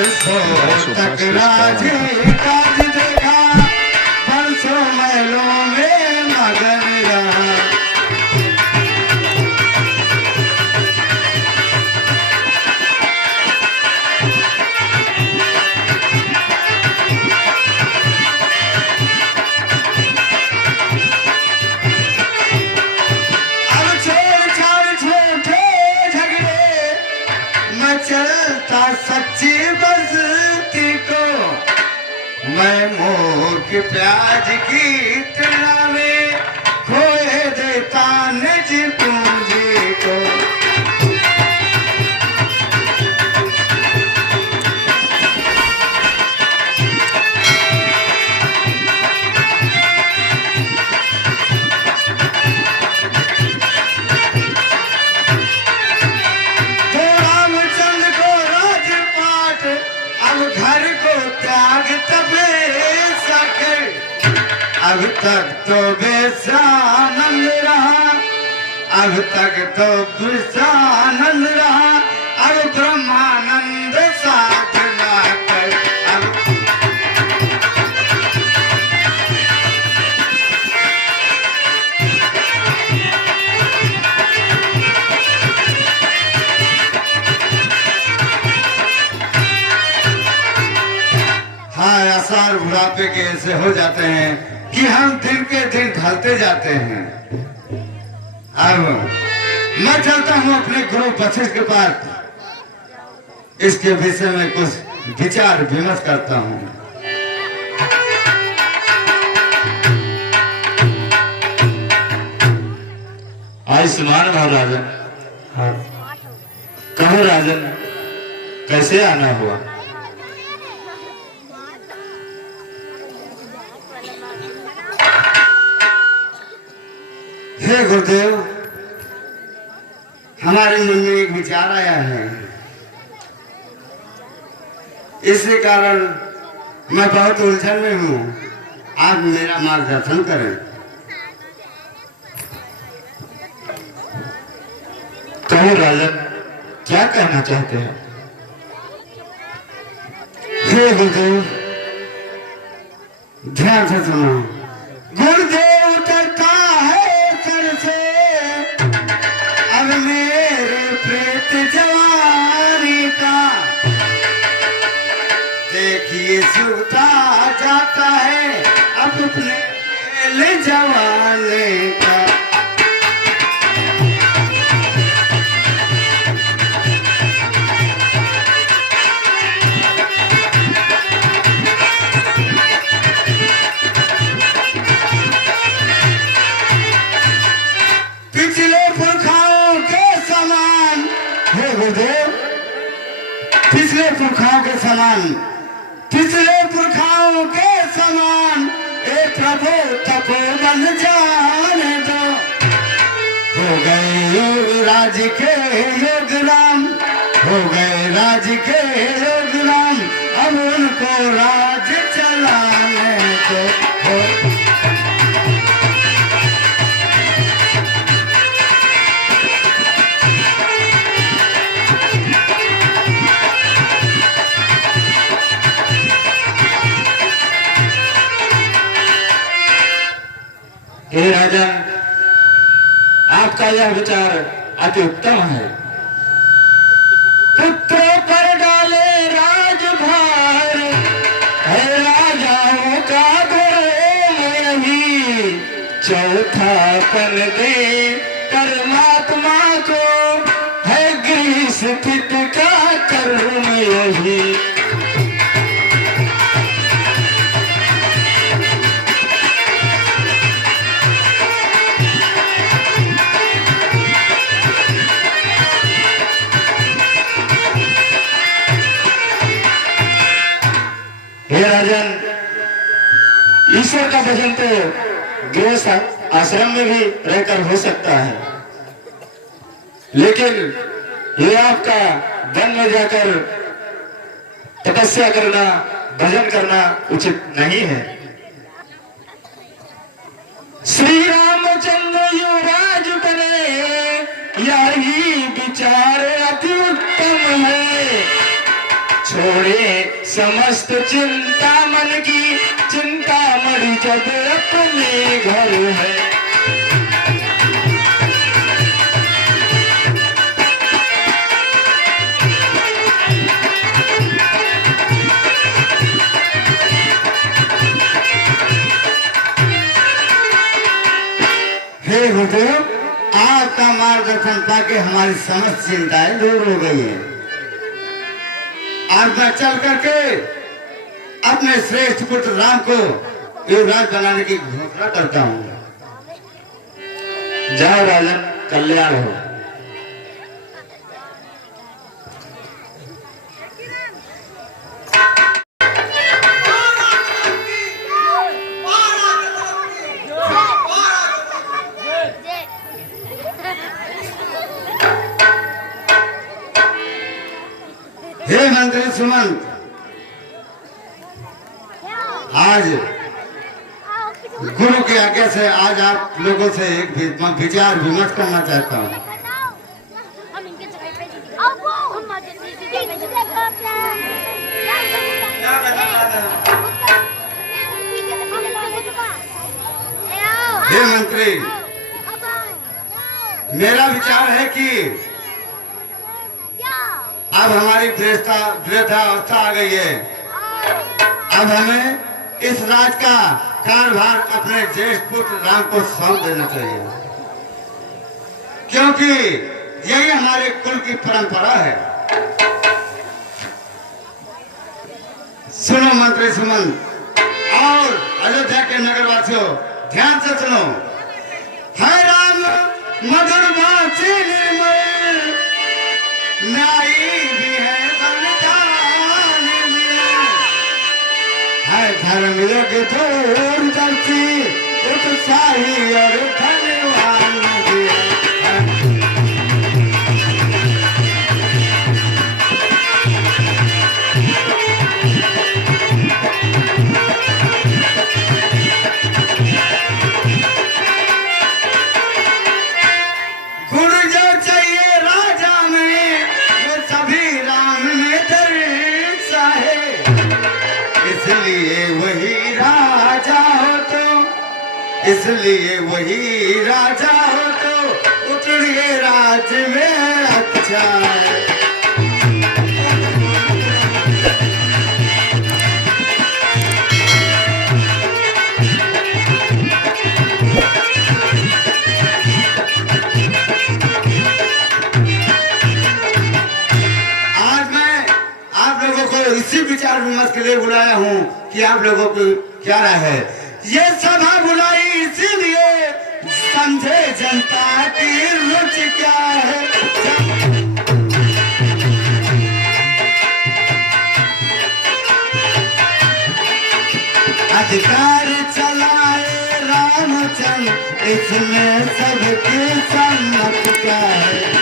बरसों तक राज काज देखा, बरसों महलों में मगन रहा। चलता सच्ची बस्ती को, मैं मोह के प्याज की तरह में खोए देता निज पूंजी को। घर को त्याग तबे सके, अब तक तो बेसानंद रहा, अब तक तो बेसानंद रहा, अब ब्रह्मानंद साथ ना कर। अब हाँ, आसार बुढ़ापे के ऐसे हो जाते हैं कि हम दिन के दिन ढलते जाते हैं। अब मैं चलता हूँ अपने गुरु वशिष्ठ के पास, इसके विषय में कुछ विचार विमर्श करता हूँ। आयुष्मान भव राजन। हाँ, कहो राजन, कैसे आना हुआ? हे गुरुदेव, हमारे मन में एक विचार आया है, इसी कारण मैं बहुत उलझन में हूँ। आप मेरा मार्गदर्शन करें। कहो राजन, क्या कहना चाहते हैं? हे गुरुदेव, ध्यान से सुनो। गुरुदेव उतरता है सर से अब मेरे प्रेत जवानी का, देखिए सूता जाता है अब अपने जवानी का। पिछले पुरखाओं के समान, पिछले पुरखाओं के समान एक प्रभु तपोवन जाने दो। हो गए राज के योग राम, हो गए राज के योग राम, अब उनको राज चलाने दो। हे राजन, आपका यह विचार अति उत्तम है। पुत्रों पर डाले राजभार, है राजाओं का धर्म यही, चौथा पन दे परमात्मा को, है गृह स्थित का कर्म यही। हे राजन, ईश्वर का भजन तो गृहस्थ आश्रम में भी रहकर हो सकता है, लेकिन ये आपका वन में जाकर तपस्या करना, भजन करना उचित नहीं है। श्री रामचंद्र युवराज बने, यही विचार अति उत्तम है। छोड़े समस्त चिंता मन की, चिंता मरी जब अपने घर है। हे गुरुदेव, आपका मार्गदर्शन पाके हमारी समस्त चिंताएं दूर हो गई है। आज मैं चल करके अपने श्रेष्ठ पुत्र राम को युवराज बनाने की घोषणा करता हूँ। जाओ राजन, कल्याण हो। हे मंत्री सुमंत, आज गुरु की आज्ञा से आज आप लोगों से एक विचार विमर्श करना चाहता हूँ। हे मंत्री, मेरा विचार है कि अब हमारी वृद्धावस्था आ गई है। अब हमें इस राज का कार्यभार अपने ज्येष्ठ पुत्र राम को सौंप देना चाहिए, क्योंकि यही हमारे कुल की परंपरा है। सुनो मंत्री सुमंत और अयोध्या के नगरवासियों, ध्यान से सुनो। है राम मधुर भाषी निर्मल, न्यायी भी है धर्म यज्ञ दूरदर्शी, उत्साही और धनवान भी है। गुरु जो चाहिए राजा में, वो सभी राम में दर्शा है। इसलिए वही राजा हो तो, इसलिए वही राजा हो तो उतरिए राज में अच्छा है। इसी विचार विमर्श के लिए बुलाया हूँ कि आप लोगों की क्या राय है। ये सभा बुलाई इसीलिए समझे जनता की रुचि क्या है। अधिकार चलाए रामचंद्र, इसमें सबकी सम्मत क्या है।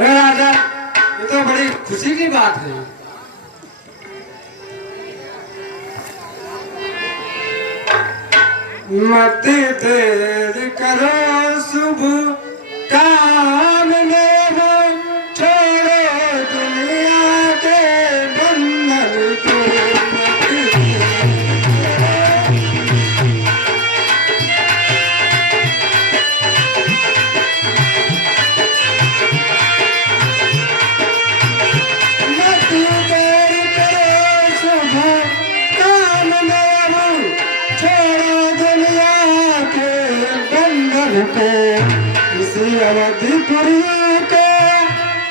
ये तो बड़ी खुशी की बात है। मत देर करो शुभ काम में, वो छोड़ो दुनिया के बंधन को। इसी अवधिपुरी के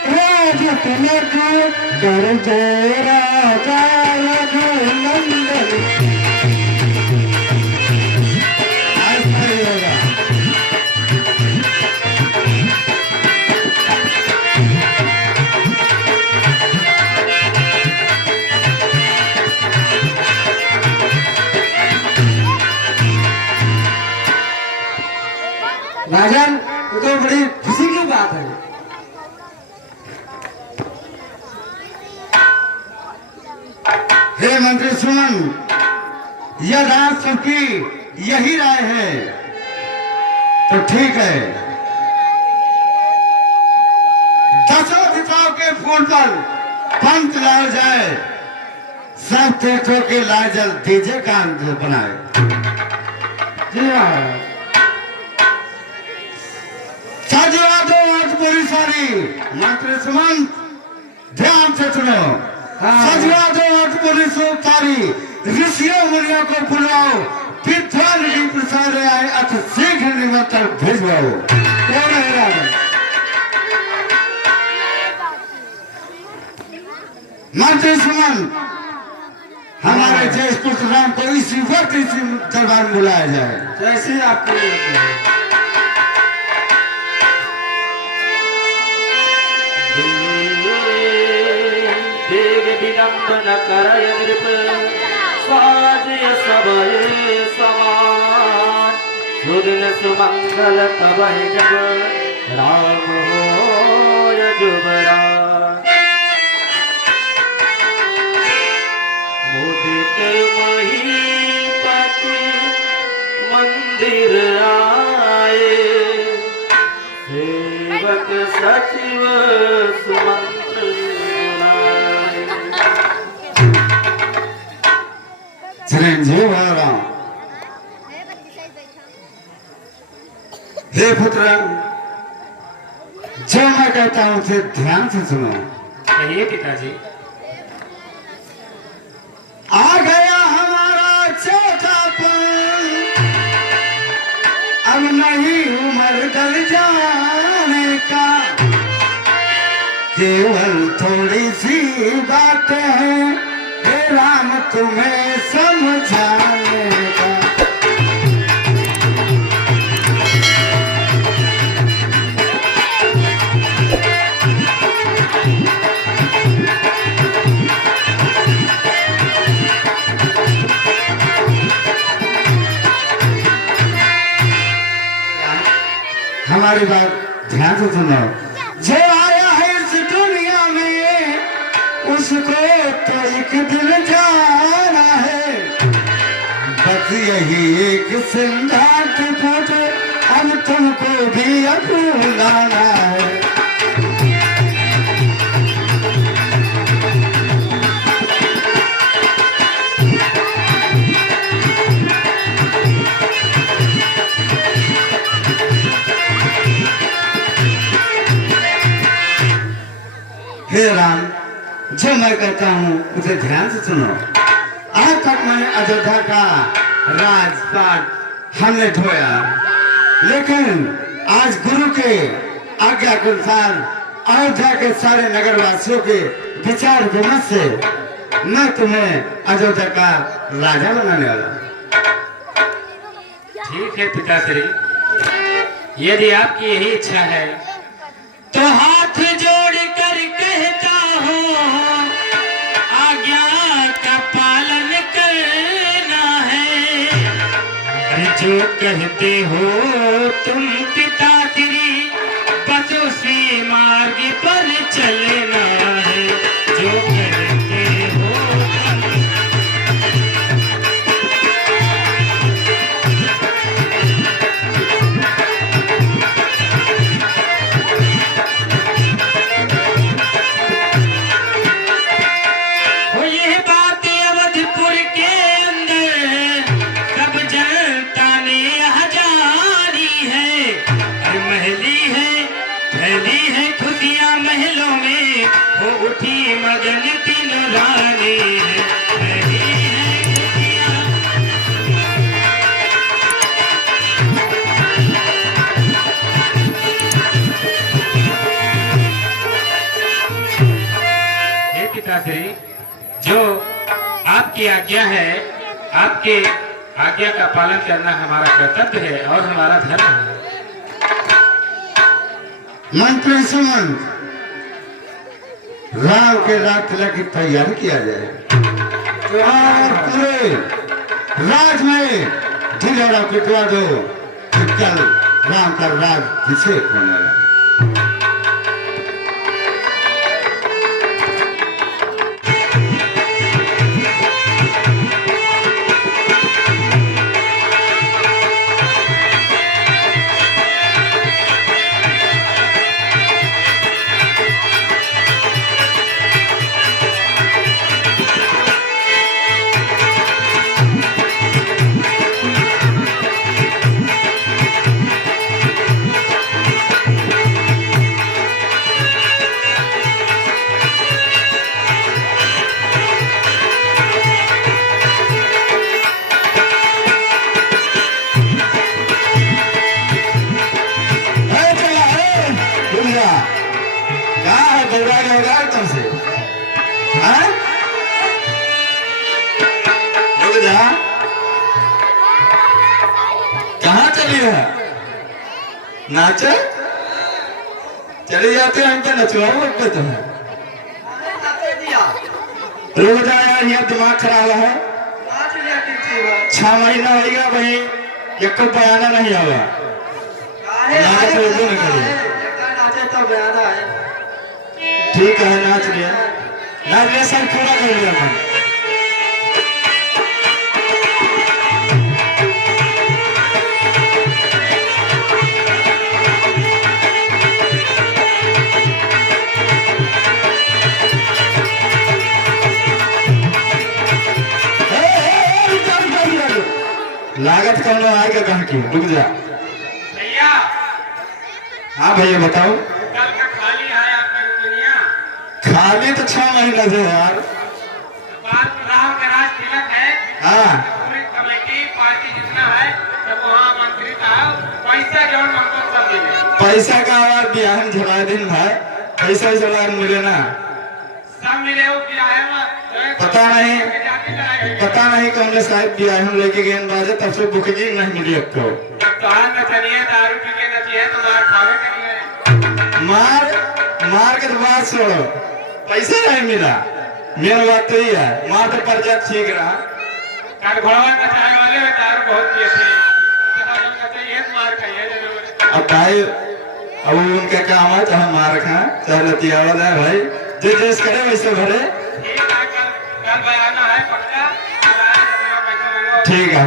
राज तिलक कर जय राजा रघुनंदन। राजन, ये तो बड़ी खुशी की बात है। यह राज सबकी यही राय है तो ठीक है। दसों दिशाओं के फूल पर पंच लाया जाए, सब तीर्थों के लाए जल दीजे का बनाए। जी हाँ। सजवा दो आज पूरी सारी मंत्र सुमंत ध्यान से सुनो। सजवा दो आज पूरी सारी ऋषियों मुनियों को बुलाओ, विद्वान भी प्रसाद आए अथ शीघ्र निमंत्रण भिजवाओ। कौन है राजा? मंत्री सुमन हमारे जय पुत्र राम को इसी वक्त इसी दरबार में बुलाया जाए। जैसे आपको देव विडम्बन करय नृप साजय सबये समान सुदिन सुमंगल तब जब राम होय जुबरान मुदित महीपति मंदिर आए सेवक सचिव सुमंत्र बुलाए। चिरंजीव हो राम। हे पुत्र, जो मैं कहता हूं उसे ध्यान से सुनो। कहिए पिताजी। आ गया हमारा चौथापन, अब नहीं उम्र गल जाने का, केवल थोड़ी सी बातें हैं हे राम तुम्हें समझाने का। हमारी बात ध्यान से सुनो। जो आया है इस दुनिया में उसको तो एक दिन जाना है, बस यही एक सिद्धांत पूछे अब तुमको भी अपनाना है। हे राम, जो मैं कहता हूँ उसे ध्यान से सुनो। आज तक मैंने अयोध्या का राजपाट हमने ढोया, लेकिन आज गुरु के आज्ञा के अनुसार अयोध्या के सारे नगरवासियों के विचार विमर्श से मैं तुम्हें अयोध्या का राजा बनाने वाला। ठीक है पिताश्री, यदि आपकी यही इच्छा है तो हाथ जोड़ कर कहता हूँ आज्ञा का पालन करना है। जो कहते हो तुम पिताश्री बस उसी मार्ग पर चलना है। जो कहते हो महलों में हो उठी मगन तीन रानी हे पिताश्री, जो आपकी आज्ञा है, आपके आज्ञा का पालन करना हमारा कर्तव्य है और हमारा धर्म है। मंत्री सुमन, राम के रात तिलक की तैयारी किया जाए और पूरे राज में ढिलारा पिटवा दो कि कल राम का राज अभिषेक होने वाला। लिए है नाचे चले जाते हैं हमको नचवाओ पे तुम रुक जा यार ये दिमाग खराब है 6 महीना हो गया भाई एक को बयाना नहीं आवा नाच तो नहीं करिए ठीक है नाच लिया सब पूरा कर लिया मैं लागत कौन आएगा कहाँ की रुक जा भैया हाँ भैया बताओ कल का खाली है आपका रुपया खाली तो 6 महीना से यार बात राम के राज तिलक है हाँ पूरी कमेटी पार्टी जितना है सब वहाँ आमंत्रित है पैसा जो हमको सब मिले पैसा का यार बिहान झड़ा दिन भाई पैसा झड़ा मिले ना सब मिले वो क्या है पता नहीं कौन साहब बिहान लेके गए बाजे तब से बुकिंग नहीं मिली आपको तो न चलिए दारू पी के नचिए तो मार खावे करिए मार के तो बात छोड़ो पैसा नहीं मिला मेरा बात तो ही है मार तो पर्चा ठीक रहा कल घोड़ा नचाने वाले में दारू बहुत पिए थे ये मार खाइए अब भाई अब उनका काम है चाहे मार खा चाहे लतिया वाला है भाई जो जैस करे वैसे भरे कल बयाना है पक्का ठीक है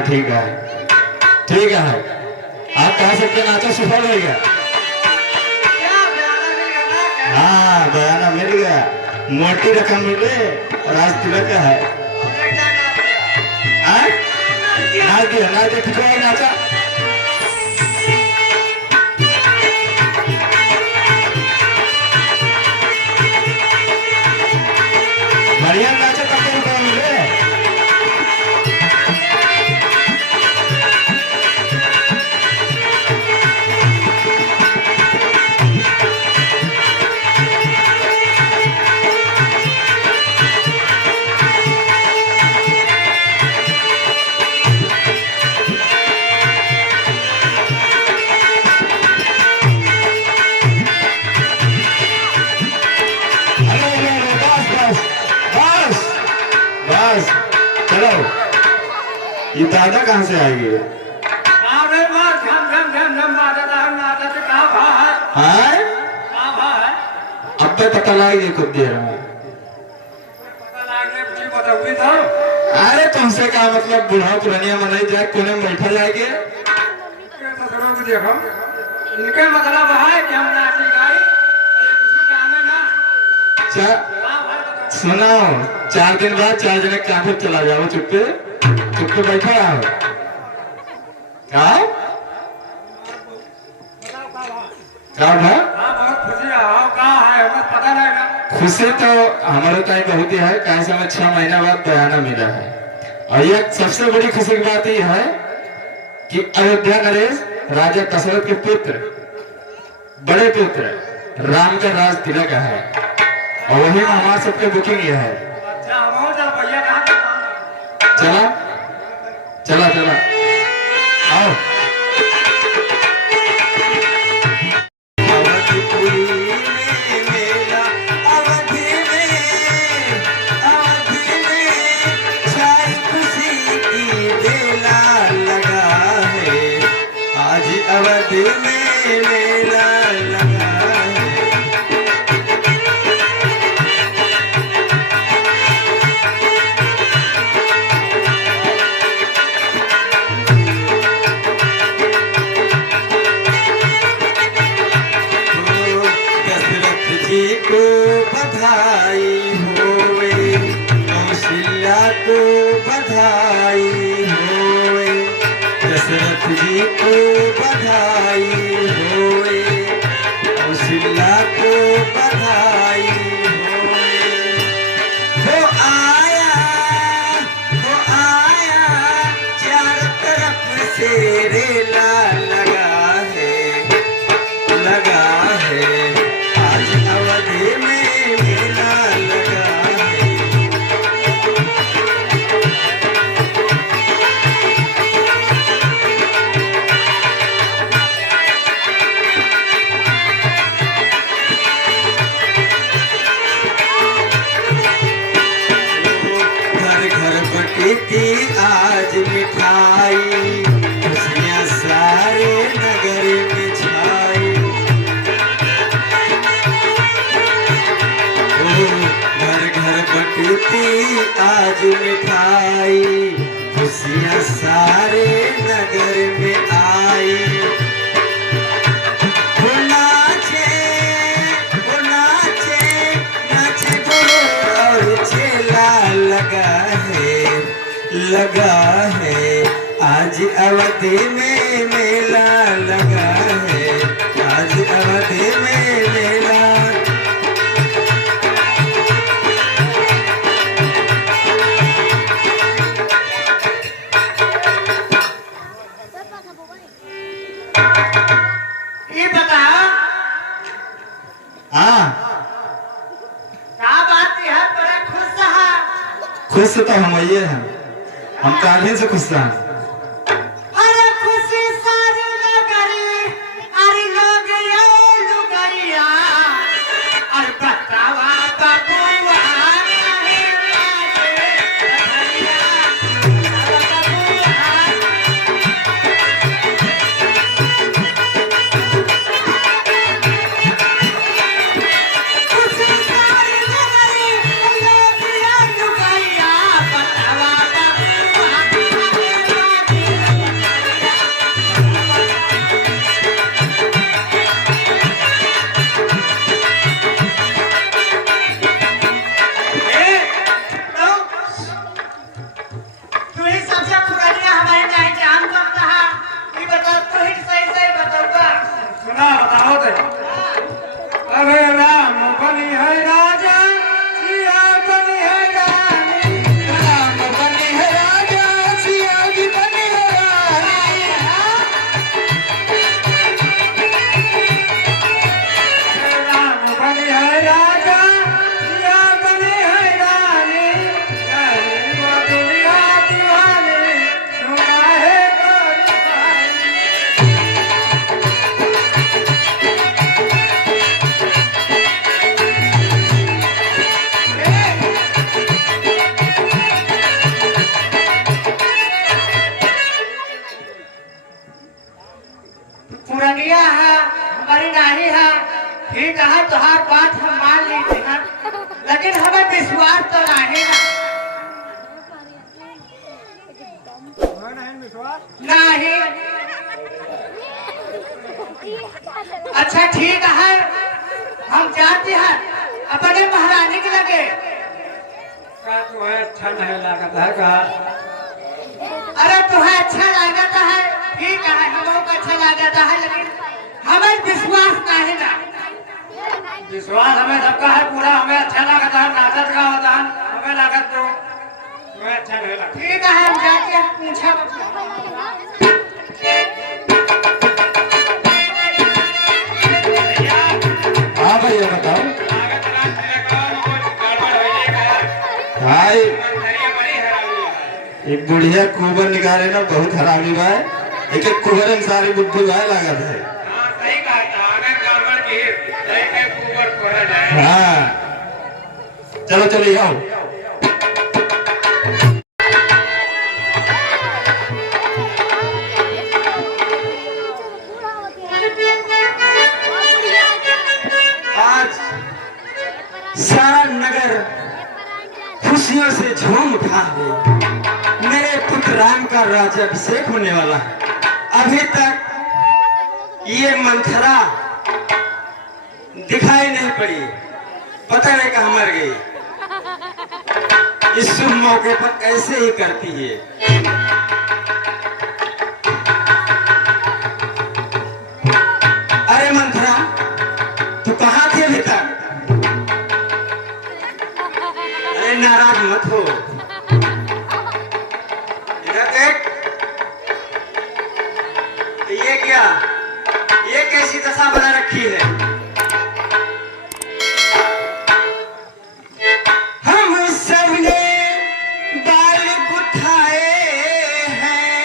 आप कह सकते नाचा सफल हो गया हाँ बयाना मिल गया मोटी रकम मिले और आज तिलक है ना दिया ठीक है नाचा बढ़िया नाचा कितने रुपये मिले चलो ये दादा कहाँ से आएगी अब तो पता लगे कुछ देर में अरे तुमसे क्या मतलब बुढ़ा पुरानिया मनाई जाए कोने में बैठा जाएगी देखो इनके मतलब है कि हम नाची गाई सुनाओ 4 दिन बाद 4 जने कहाँ चला जाओ चुप्पे बैठा रहो खुशी तो हमारे टाइम बहुत ही है कैसे हमें 6 महीना बाद बयाना मिला है और यह सबसे बड़ी खुशी की बात यह है कि अयोध्या नरेश राजा दशरथ के पुत्र बड़े पुत्र राम का राज तिलक है और वही में हमारे सबके बुकिंग यह है चला आओ अवधि में मेला लगा को बधाई होवे कौशल्या को बधाई होवे दशरथ जी को बधाई होवे कौशल्या को बधाई होवे वो आया चारों तरफ से रेला लगा है अवधि में मेला लगा है आई, खुशियाँ सारे नगर में छाई। ओ घर घर बटती आज मिठाई, खुशियाँ सारे नगर में आई। वो नाचे, वो नाचे, नाचे गुरु और चेला लगा है, आज अवधि में मेला लगा है, आज अवधि में मेला। ये बता हाँ, क्या बात है, बड़ा खुश है। खुश तो हम ये हैं, हम काफी से खुश हैं। अरे खुशी सारी नगरी, अरे लोग ये लुगरिया, अरे बतावा बबुआ नहीं लागे बबरिया, खुशी सारी नगरी, लोग ये लुगरिया, बतावा बबुआ नहीं लागे बबरिया। तू ही सबसे पुरानी हमारे टाइम के हम कब कहा ये बताओ, तू ही सही सही बताऊंगा। सुना बताओ दे। अरे राम बनी है राजा, सिया बनी है रानी, राम बनी है राजा, सिया भी बनी है रानी। राम बनी है राजा, सिया बनी है रानी, रानी वो दुनिया दीवानी, सुना है कहानी। पुरानिया है हमारी नानी है, ठीक है तुहार बात हम मान लेते हैं, लेकिन हमें विश्वास तो नहीं ना। नहीं। अच्छा ठीक है, हम जाते हैं अपने महारानी के लगे। का तुम्हें अच्छा नहीं लगता है का? अरे तुम्हें अच्छा लगता है, ठीक है हमको अच्छा लगता है, लेकिन हमें विश्वास नहीं ना। विश्वास हमें सबका है पूरा, हमें अच्छा लगता है, नाटक का होता है, हमें लागत तो हमें अच्छा नहीं लगता। ठीक है हम जाके पूछा। हाँ भैया बताओ। लागत रात मेरे गाँव में कुछ गड़बड़ हो जाएगा। भाई मंथरिया बड़ी हरामी है। एक बुढ़िया कुबर निकाले ना, बहुत हरामी बा। एक एक कुबर में सारी बुद्धि भाई लागत है। हाँ सही कहा था, अगर गड़बड़ की सही के ऊपर पड़ा जाए। हाँ, चलो चलो आओ। आज सारा नगर खुशियों से झूम उठा है, मेरे पुत्र राम का राज्याभिषेक होने वाला है। अभी तक ये मंथरा दिखाई नहीं पड़ी, पता नहीं कहाँ मर गई। इस शुभ मौके पर ऐसे ही करती है। अरे मंथरा, तू कहाँ थे अभी तक? अरे नाराज मत हो, इधर देख। ये क्या, ये कैसी दशा बना रखी है? हम सबने बाल गुथाए हैं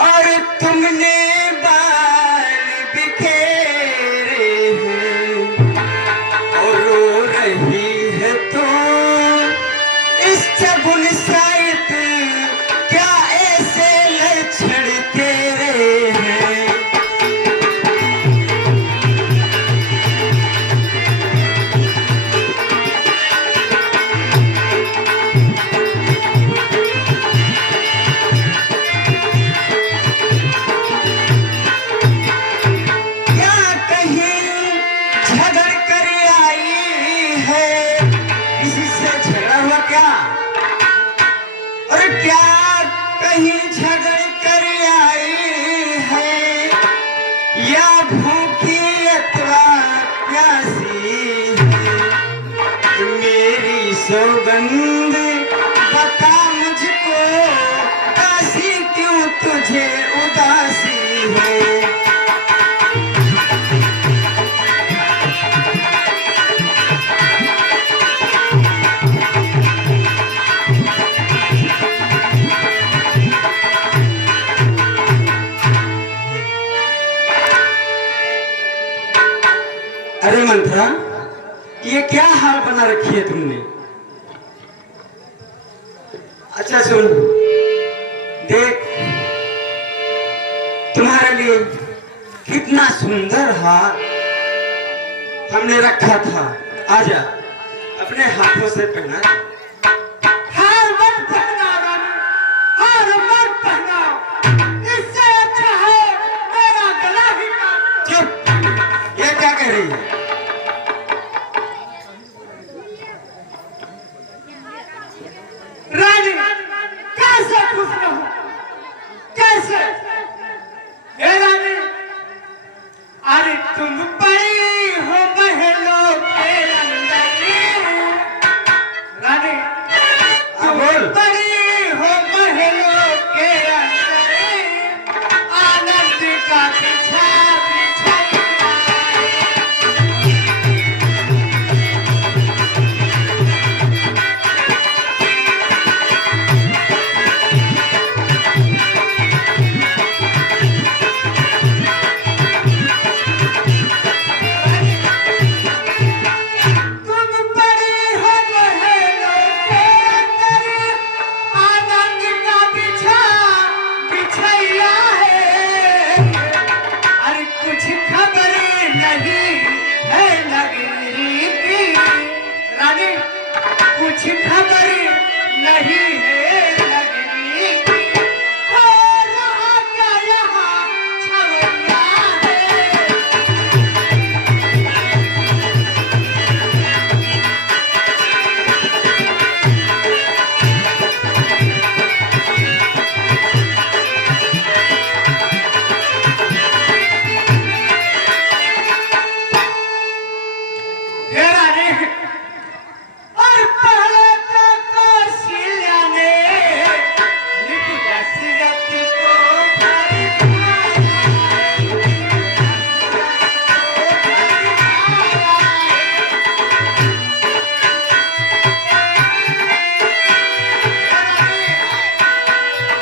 और तुमने बाल बिखेरे हैं, और रो रही है तो इस शगुन शायद कहीं झगड़ कर आई है या भूखी अथवा प्यासी है, मेरी सौगंध बता मुझको, दासी क्यों तुझे उदासी है। अरे मंथरा, ये क्या हाल बना रखी है तुमने? अच्छा सुन, देख तुम्हारे लिए कितना सुंदर हार हमने रखा था। आजा अपने हाथों से पहना। हार मत पहनाओ रानी, हार मत पहनाओ, इससे अच्छा है मेरा गला ही काट। चुप, ये क्या कह रही है? रानी कैसे खुश रहूं, कैसे? हे रानी, अरे तुम बड़ी हो महलों के अंदर, रानी तुम बोल। बड़ी हो महलों के अंदर, आनंद का बिछा बिछाया है। तुम बड़ी हो महलों के अंदर, आनंद का बिछाया है। अरे कुछ खबर नहीं है नगरी की, रानी कुछ खबर नहीं है नगरी की, और रहा क्या यहाँ छवैया है। हे रानी, और पहले तो कौशल्या ने लिख दशरथ को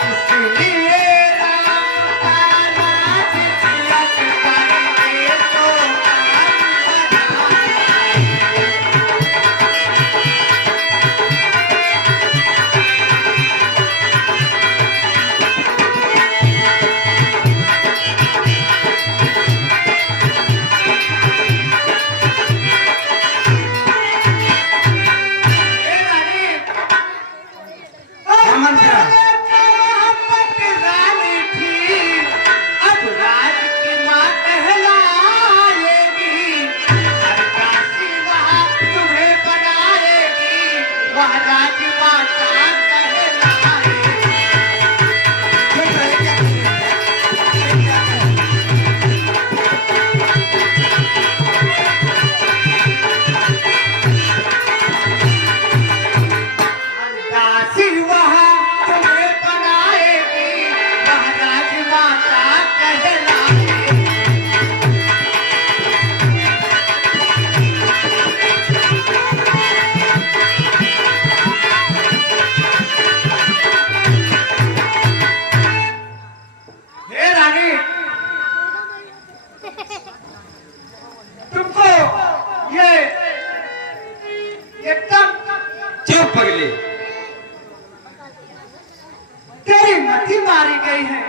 इसलिए राम का राज तिलक करके तो हे रानी, और मंत्रा। पहले तो मोहब्बत रानी थी, अब राज की माँ कहलाएगी। हर काशी वहाँ तुम्हें बनाएगी, वह राज माता कहलाएगी। चुप रहे, क्या कर रही है? ये क्या कर रही है? दासी वहाँ तुम्हें बनाएगी, वह राजमाता कहलाएगी। हे रानी, तुमको ये एकदम चुप पगली, तेरी मति मारी गई है।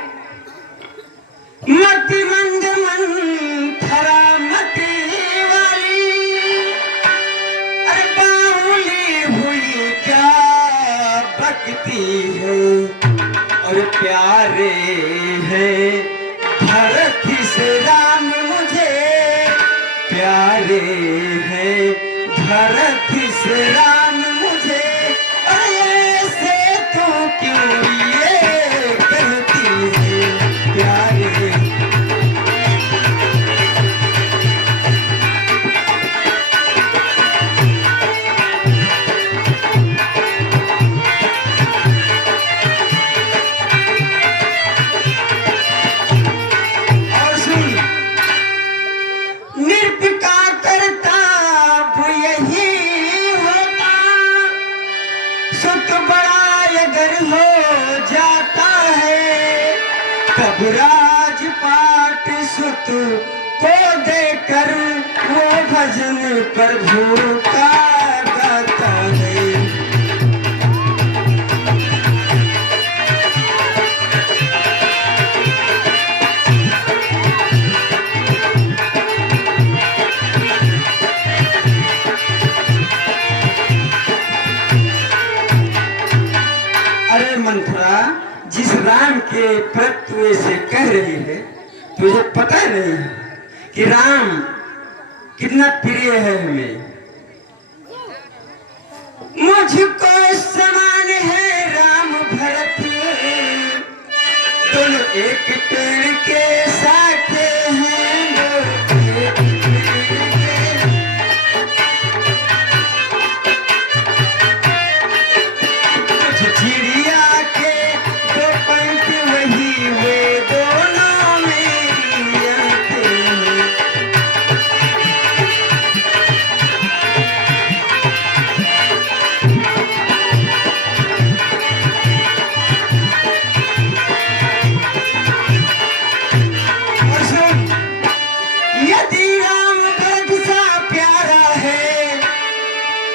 मति मंद मंथरा मति वाली, अरे बावली हुई क्या बकती है, और प्यारे हैं धरती से राम मुझे, प्यारे हैं धरती से राम मुझे, और ऐसे तो क्यों तब राजपाट सुत को देकर वो भजन प्रभु का गाता है। अरे मंथरा, जिस राम के प्रत्व से कह रही है, तुझे पता नहीं है कि राम कितना प्रिय है हमें। मुझको समान है राम भरत, दोनों एक पेड़ के साथे हैं। चिड़िया के दो पंख वही वे दोनों मेरी आंखें। और सुन, यदि राम भरत सा प्यारा है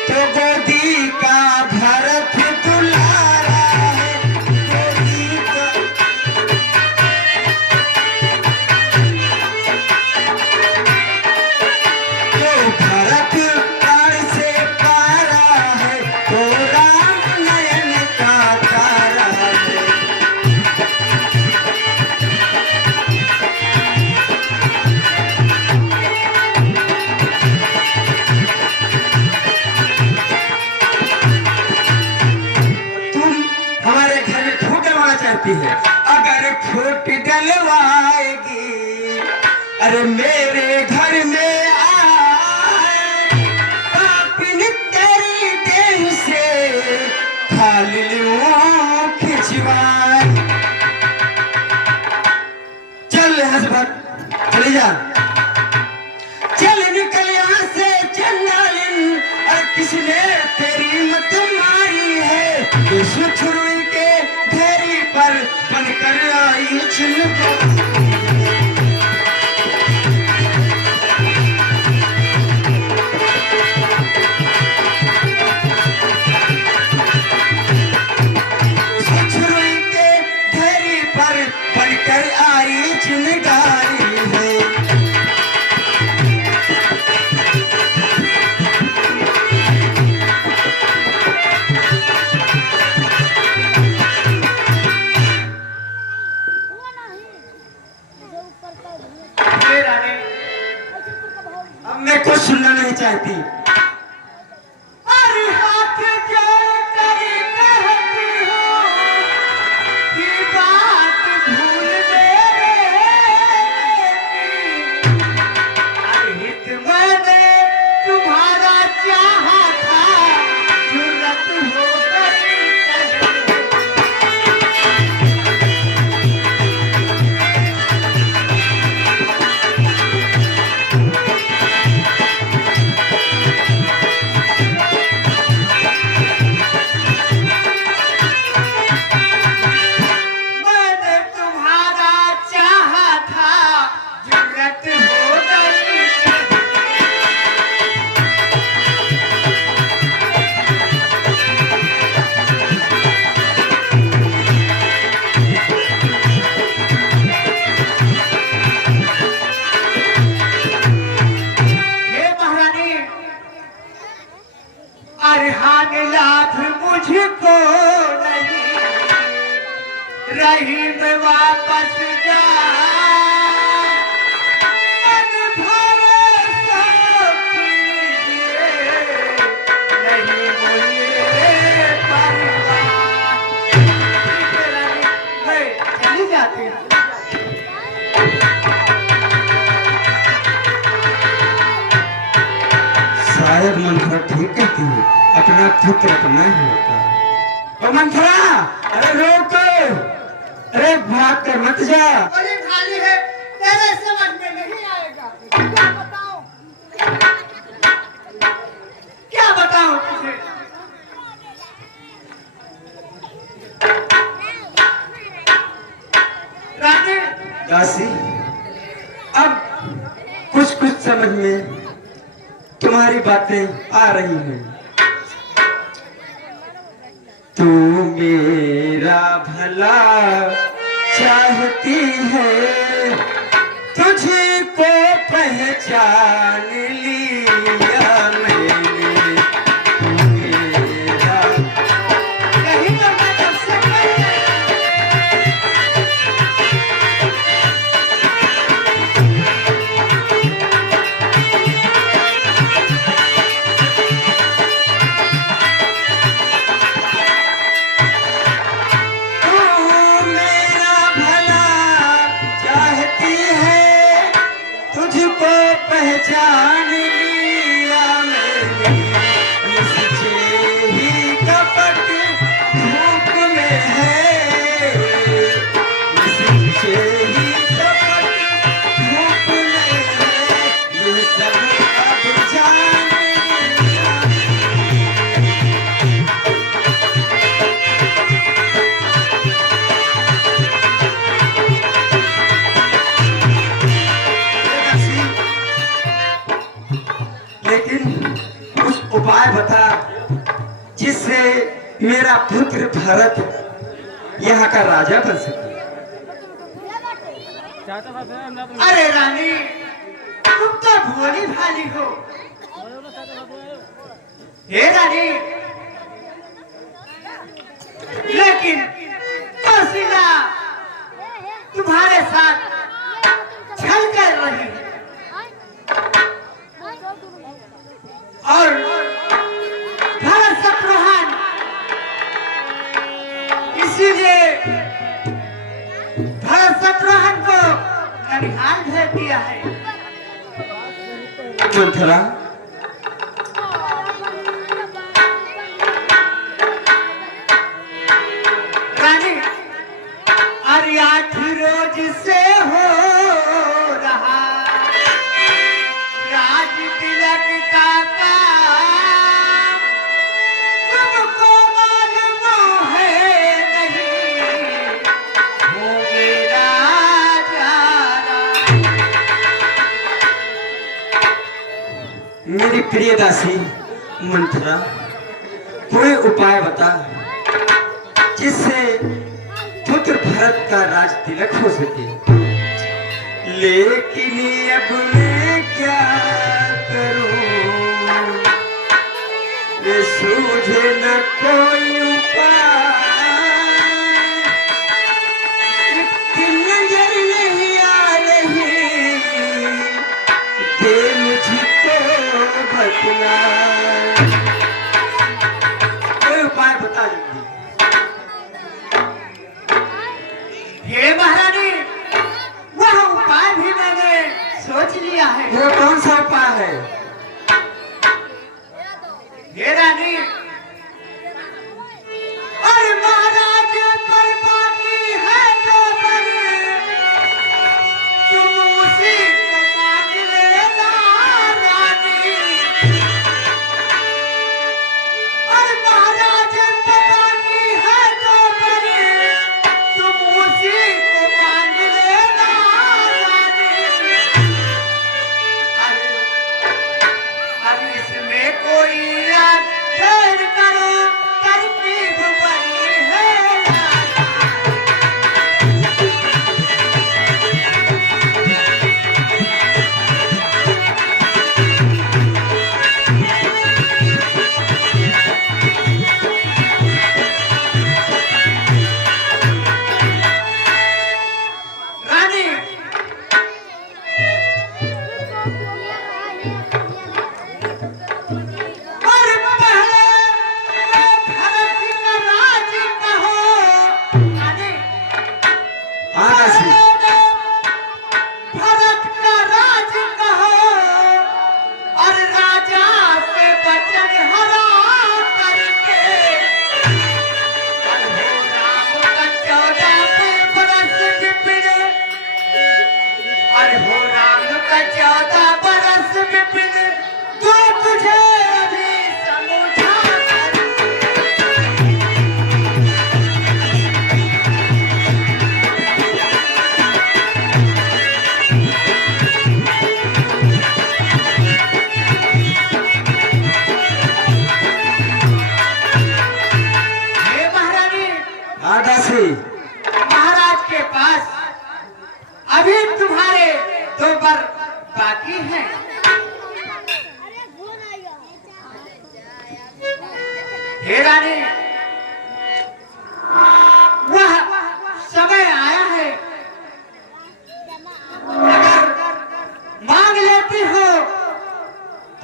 तो गोदी का भरत दुलारा है। गोदी का तो भरत प्राण से पारा है, तो राम नयन का तारा है। तुम हमारे घर में फूट डलवाना चाहती है, अगर फूट डलवाएगी, अरे मेरे घर में आए, पापिन तेरी देह से खाली लूं खिंचवाए। चल यहाँ से भाग, चली जा, चल निकल यहाँ से चंडालिन। और किसने तेरी मत मारी है, यीशु छुरी के ढेरी पर बनकर आई चिन्ह। छुरी के ढेरी पर बनकर आई चिन्हगारी है। हे रानी, अब मैं कुछ सुनना नहीं चाहती। अरे हाथ जोड़ कर कहती हूँ कि बात भूल मेरे की। अरे हित मैंने तुम्हारा चाहा था, जरूरत हो गई कहीं। मैंने तुम्हारा चाहा था, जरूरत हो गई कहीं। हे महारानी, अरहान लाभ मुझको नहीं, रही में वापस जा। मन भरे शौक कीजिए, नहीं मुझे परवाह। ठीक है रानी, मैं चली जाती हूँ। शायद मंथरा ठीक कहती है, अपना पुत्र अपना ही होता है। ओ मंथरा, अरे रोको, अरे भाग कर मत जा। गली खाली है, तेरे समझ में नहीं आएगा। क्या बताऊं? क्या बताऊं तुझे? रानी, दासी, अब कुछ कुछ समझ में तुम्हारी बातें आ रही हैं। तू मेरा भला चाहती है, तुझको पहचान लिया मैंने। तू मेरा यही तो मैं तुमसे कहती तू मेरा भला चाहती है, तुझको पहचान लिया मैंने। निश्चय ही कपट धूप में है, निश्चय ही कपट धूप में है, ये सब अब जान लिया। लेकिन कुछ उपाय बता जिससे मेरा पुत्र भरत यहाँ का राजा बन सके। अरे रानी, तुम तो भोली भाली हो। हे रानी, लेकिन कौशिला तुम्हारे साथ छल कर रही है और भरत शत्रुघ्न इसीलिए भरत शत्रुघ्न को कनिहाल भेज दिया है। मंथरा, रानी, अरे 8 रोज से हो रहा राज तिलक का काम, तुमको मालूम है नहीं, होंगे राजा राम। मेरी प्रिय दासी मंथरा, कोई उपाय बता जिससे पुत्र भरत का राज तिलक हो सके। लेकिन अब मैं क्या करूं, ये सूझे न कोई उपाय। एक नजर नहीं आ रही, दे मुझको बतला। कोई उपाय बता दीजिए। हे महारानी, वह उपाय भी मैंने सोच लिया है। वो कौन सा उपाय है? हे रानी, और महाराज पर बाकी है जो बने, तुम उसी को मान लेना रानी। और महाराज पर बाकी है जो बने, तुम उसी को मान लेना रानी। अरे अभी तुम्हारे 2 बर बाकी हैं। हे रानी, वह समय आया है, अगर मांग लेती हो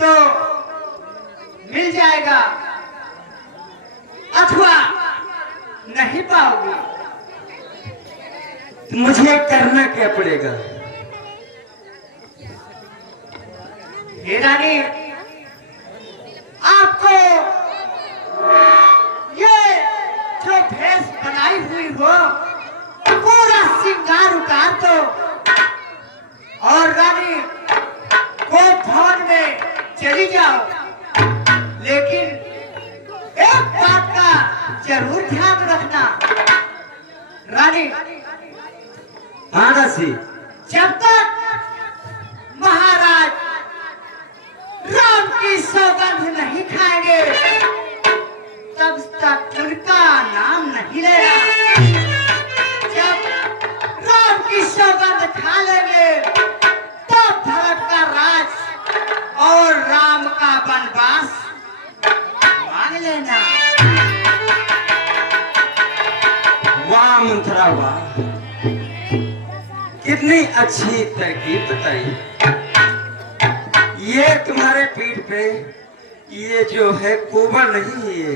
तो मिल जाएगा, अथवा नहीं पाओगी। तो मुझे करना क्या पड़ेगा? हे रानी, आपको ये जो भेष बनाई हुई हो पूरा श्रृंगार उतार दो और रानी को भवन में चली जाओ, लेकिन एक बात का जरूर ध्यान रखना रानी, हाँ दासी। जब तक महाराज राम की सौगंध नहीं खाएंगे तब तक उनका नाम नहीं लेना। जब राम की सौगंध खा लेंगे तब भरत का राज और राम का वनवास मांग लेना। वाह मंथरा वाह, कितनी अच्छी तरकीब बताई। ये तुम्हारे पीठ पे ये जो है कोबर नहीं है, ये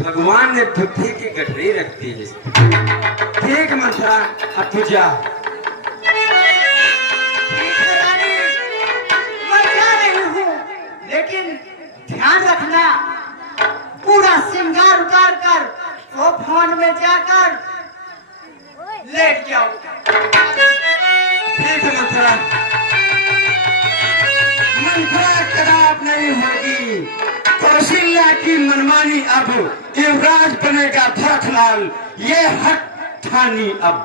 भगवान ने बुद्धि की गठरी रखती है। ठीक मंथरा, अब तू जा। ठीक है रानी, मैं जा रही हूँ, लेकिन ध्यान रखना पूरा श्रृंगार उतार कर वो भवन में जाकर लेट जाओ। ठीक है मंथरा, मंथरा कदाप नहीं होगी। कौशल्या की मनमानी अब युवराज बनेगा भरतलाल, ये हट ठानी अब।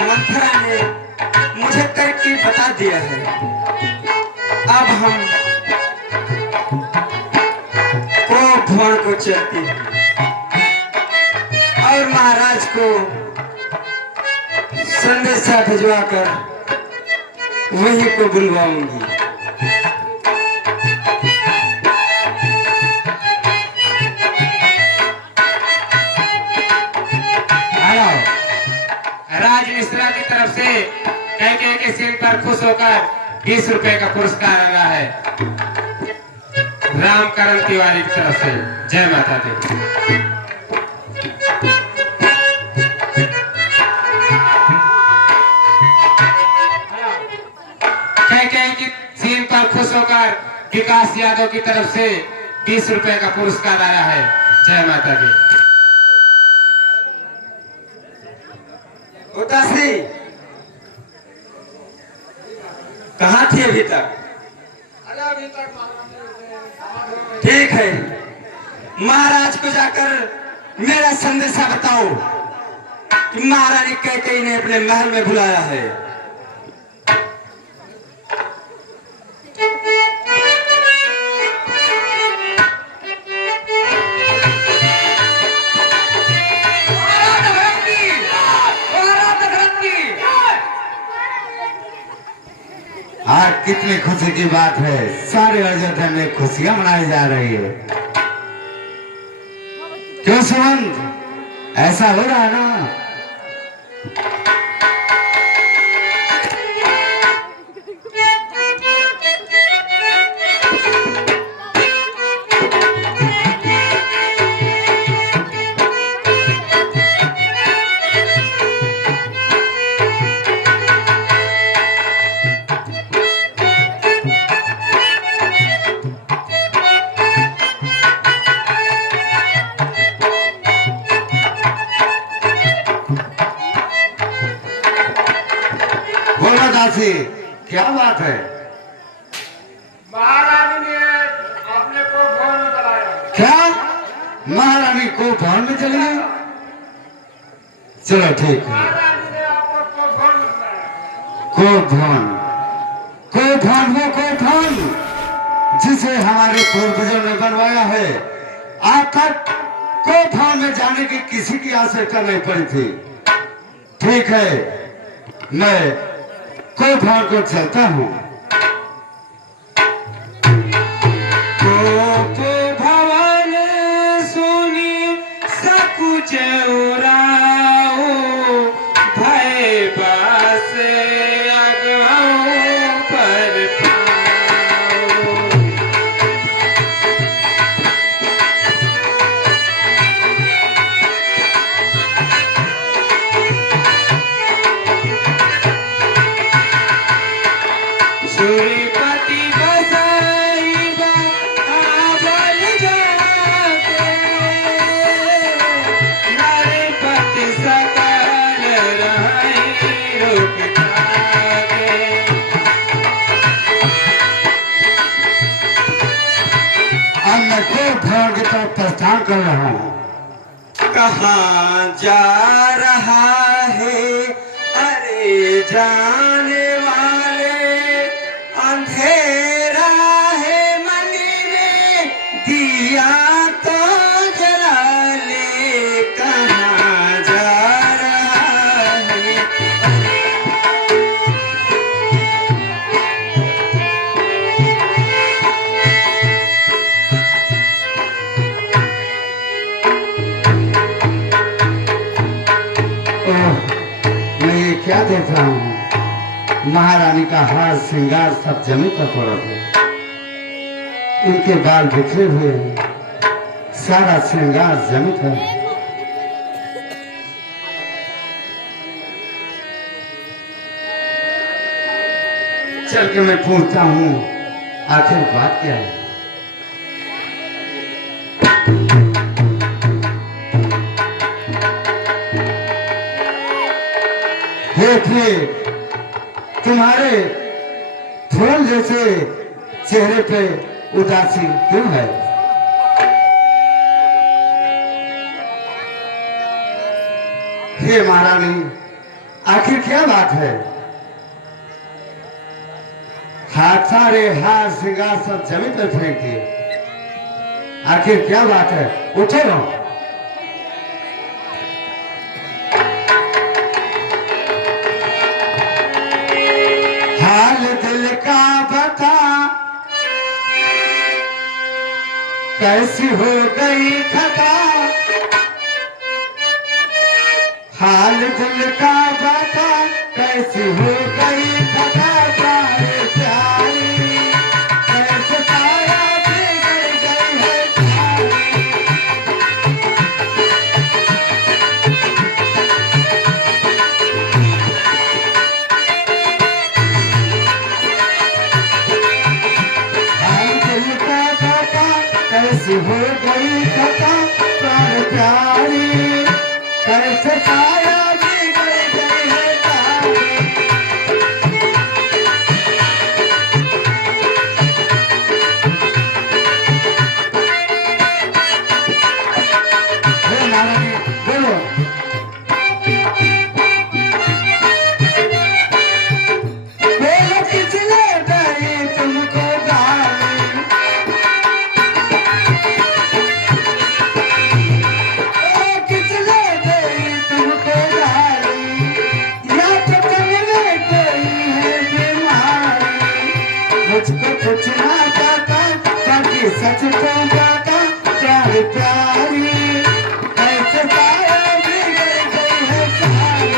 मंथरा ने मुझे तरकीब बता दिया है, अब हम को भवन को चलती है और महाराज को संदेशा भिजवा कर वहीं को बुलवाऊंगी। हेलो, राज मिश्रा की तरफ से कैकेयी के सीन पर खुश होकर 20 रुपए का पुरस्कार आया है। रामकरण तिवारी की तरफ से। जय माता दी। कैकेयी की सीन पर खुश होकर विकास यादव की तरफ से 20 रुपए का पुरस्कार आया है। जय माता दी। उदासी कहाँ थी अभी तक? ठीक है, महाराज को जाकर मेरा संदेशा बताओ कि महारानी कैकेयी ने अपने महल में बुलाया है। आज कितनी खुशी की बात है, सारे अयोध्या में खुशियां मनाई जा रही है। क्यों सुमंत, ऐसा हो रहा है ना? दासी, क्या बात है? महारानी ने अपने को भवन में बुलाया। क्या महारानी को भवन में चली गई? चलो ठीक है। महारानी ने आपको भवन में बुलाया। को भवन वो को भवन जिसे हमारे पूर्वजों ने बनवाया है, तक को भाव में जाने की किसी की आवश्यकता नहीं पड़ी थी। ठीक है, मैं को भाव को चलता हूँ। भवन सुनी सकुच उराओ भय बास अगाओ पर पाओ। सूर्यपति बसाइबा आबल जाके नरपति सकल रहाई रुक जाके। अब मैं को भाव की तरफ प्रस्थान कर रहा हूँ। कहाँ जा रहा है अरे जाने वाले, अंधेरा है मन में दिया तो जला ले। कहाँ जा रहा है ओह, मैं ये क्या देख रहा हूँ? महारानी का हार श्रृंगार सब जमीन पर पड़ा है। इनके बाल बिखरे हुए हैं, सारा श्रृंगार जमीन पर है। चल के मैं पूछता हूँ आखिर बात क्या है। देखिए, तुम्हारे फूल जैसे चेहरे पे उदासी क्यों है? हे महारानी, आखिर क्या बात है? हाथ सारे हार श्रृंगार सब जमीन पर फेंक दिए। आखिर क्या बात है? उठो ना। हाल दिल का बता, कैसी हो गई खता। हाल दिल का बता, कैसी हो गई खता। प्यारे प्यारी, कैसे तारा बिगड़ गई है प्यारी। हाल दिल का बता, कैसी हो गई खता। प्यारे प्यारी, कैसे तारा बिगड़ गई है प्यारी। हे महारानी, बोलो। बोलो किसने दी तुमको गाली। ओ किसने दी तुमको गाली। या तो तुम में कोई है बीमारी। मुझको कुछ ना पता, बाकी सच तो पता। प्यारी प्यारी, कैसे तारा बिगड़ गई है प्यारी।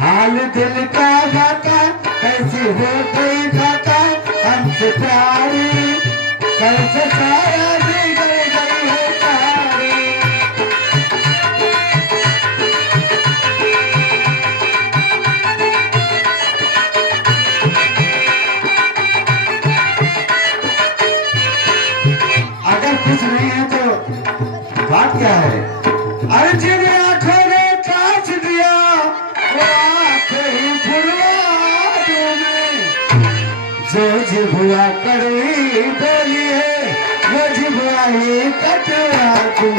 हाल दिल का बता, कैसी हो गई खता। हमसे प्यारी, कैसे तारा बिगड़ गई है प्यारी। अगर कुछ नहीं है तो बात क्या है? अरे जिन आंखों ने कांच दिया, वो आंखें ही फुलवा दूं मैं। जो जिभुआ कड़वी बोली है, वो जिभुआ ही कटवा दूं।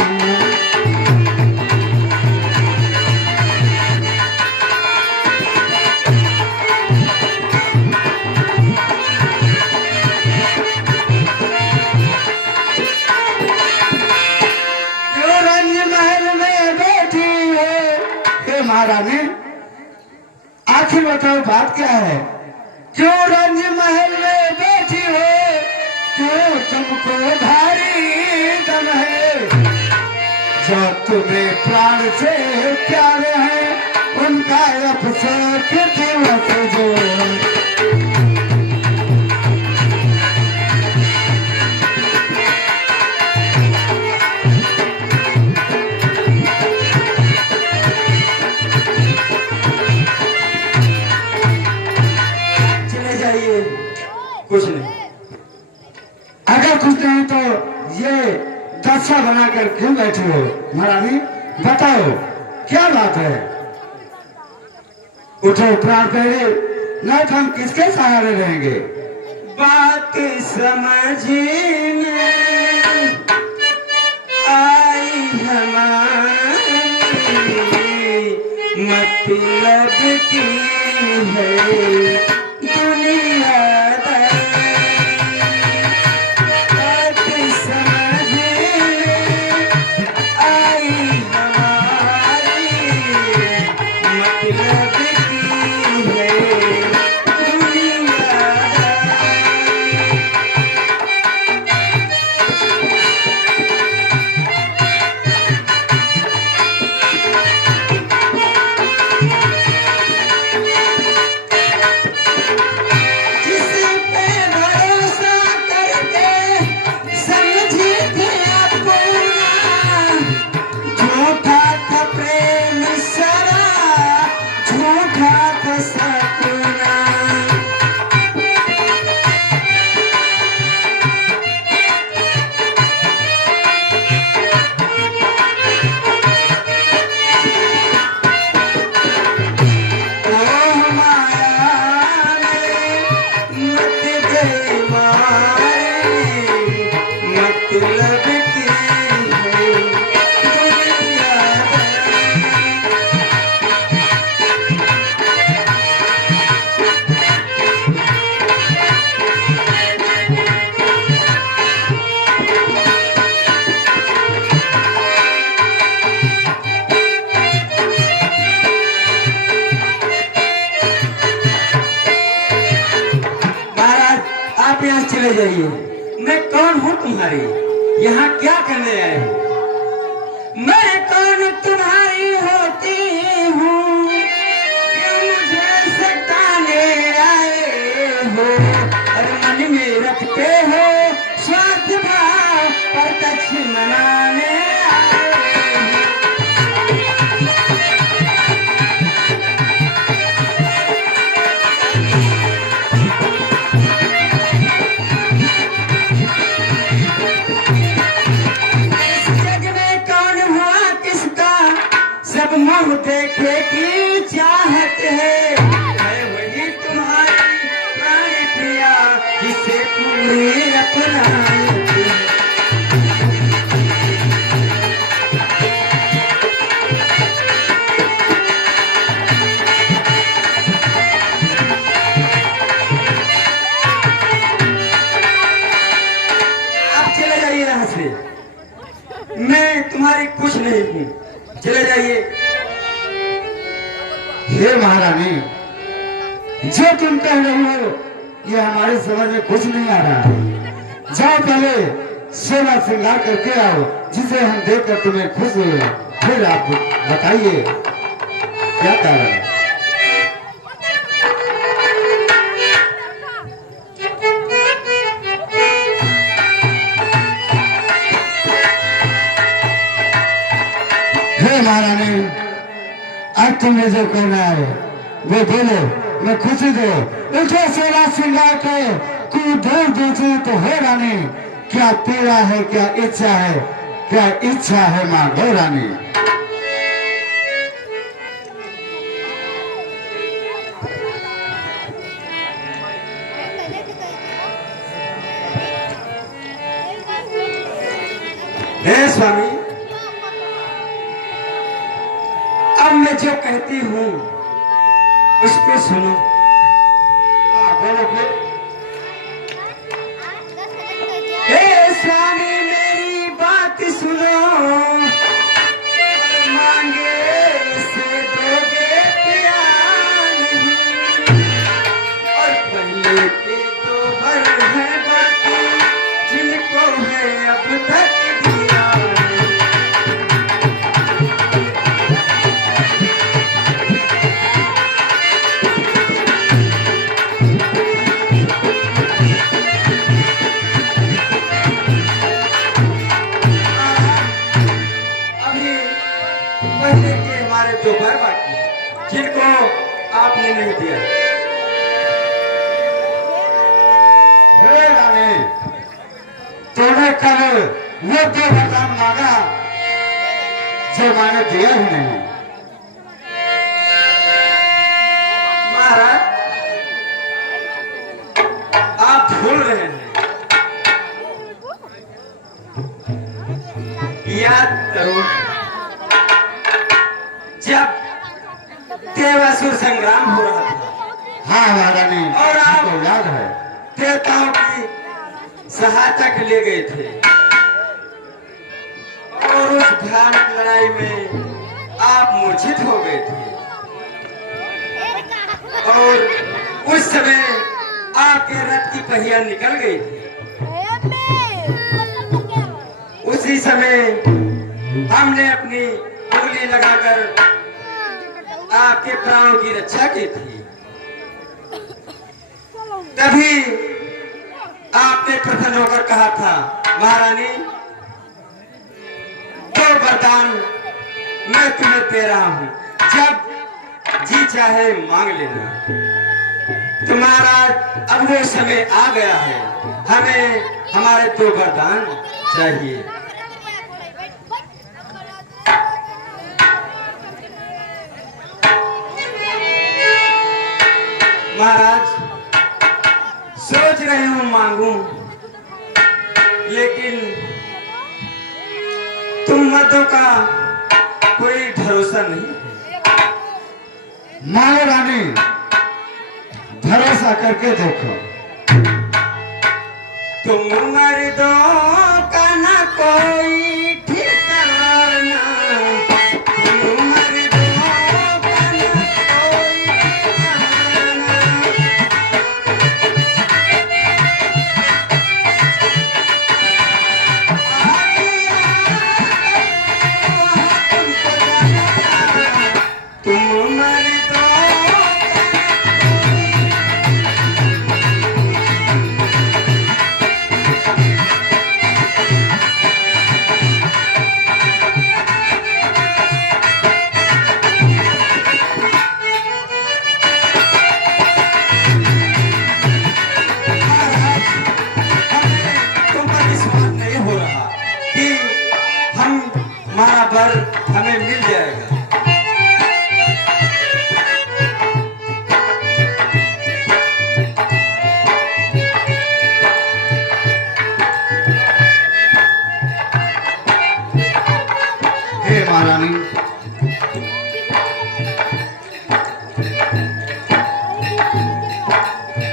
जो रंज महल में बैठी है, हे महारानी, आखिर बताओ बात क्या है? क्यों रंज महल में बैठी हो, क्यों तुमको भारी दम है? जो तुम्हें प्राण से प्यारे हैं, उनका अफसोस दिवस जो। चले जाइए, कुछ नहीं। अगर कुछ नहीं तो ये दशा बनाकर क्यों बैठे हो महारानी? बताओ क्या बात है? उठो प्राण प्यारे, नहीं तो हम किसके सहारे रहेंगे? बात समझ में आई हमारी, मतलब की है दुनियादारी। बात समझ में आई हमारी, मतलब की है दुनियादारी। जिस पे भरोसा करके समझे थे अपना, झूठा था प्रेम सारा, झूठा था सपना। ओह माया ने मत गए मारे, मतलब की है दुनियादारी। महाराज, आप यहाँ से चले जाइए। मैं कौन हूँ तुम्हारी? यहाँ क्या करने आए हो? मैं कौन तुम्हारी होती हूँ? क्यों मुझे सताने आए हो? और मन में रखते हो स्वार्थ भाव, प्रत्यक्ष मनाने आए हो। इस जग में कौन हुआ किसका, सब मुंह देखे की चाहत है। मैं वही तुम्हारी प्राण प्रिया, जिसे पूरी अपनाई थी। आप चले जाइए यहाँ से, मैं तुम्हारी कुछ नहीं हूँ। चले जाइए। हे महारानी, जो तुम कह रही हो ये हमारे समझ में कुछ नहीं आ रहा है। जाओ पहले सोना श्रृंगार करके आओ, जिसे हम देखकर तुम्हें खुश हुए, फिर आप बताइए क्या कारण है। हे महारानी, आज तुम्हें जो कहना है वो बोलो, मैं खुशी दो। उठो सोना श्रृंगार के दूर दूसरी तो हो रानी, क्या पीड़ा है, क्या इच्छा है, क्या इच्छा है माँ गौ रानी। हे स्वामी, अब मैं जो कहती हूँ उसको सुनो। बोलो फिर। हे स्वामी मेरी बात सुनो, मांगे से दोगे क्या नहीं, और पहले के तो भर है बाकी, जिनको है अब तक दिया नहीं। अभी पहले के हमारे दो भर बाकी हैं, जिनको आपने नहीं दिया। हे रानी, तूने कल वो 2 वरदान मांगा जो मैंने दिया ही नहीं। महाराज, आप भूल रहे हैं। याद करो, जब देवासुर संग्राम हो रहा था हाँ महारानी, और आप- हमको याद है। देवताओं की सहायता के लिए गए थे, और उस भयानक लड़ाई में आप मूर्छित हो गए थे, और उस समय आपके रथ की पहिया निकल गई थी। उसी समय हमने अपनी उंगली लगाकर आपके प्राणों की रक्षा की थी। तभी आपने प्रसन्न होकर कहा था, महारानी 2 वरदान मैं तुम्हें दे रहा हूं, जब जी चाहे मांग लेना। तो महाराज, अब वो समय आ गया है, हमें हमारे 2 वरदान चाहिए। महाराज, सोच रहे हूं मांगूं, लेकिन तुम मर्दों का कोई भरोसा नहीं। मानो रानी, भरोसा करके देखो। तुम मर्दों का ना कोई ठिकाना, तुम मर्दों का ना कोई ठिकाना। तुम मर्दों तुम पर विश्वास नहीं हो रहा कि हमारा वर हमें मिल जाएगा। हे महारानी,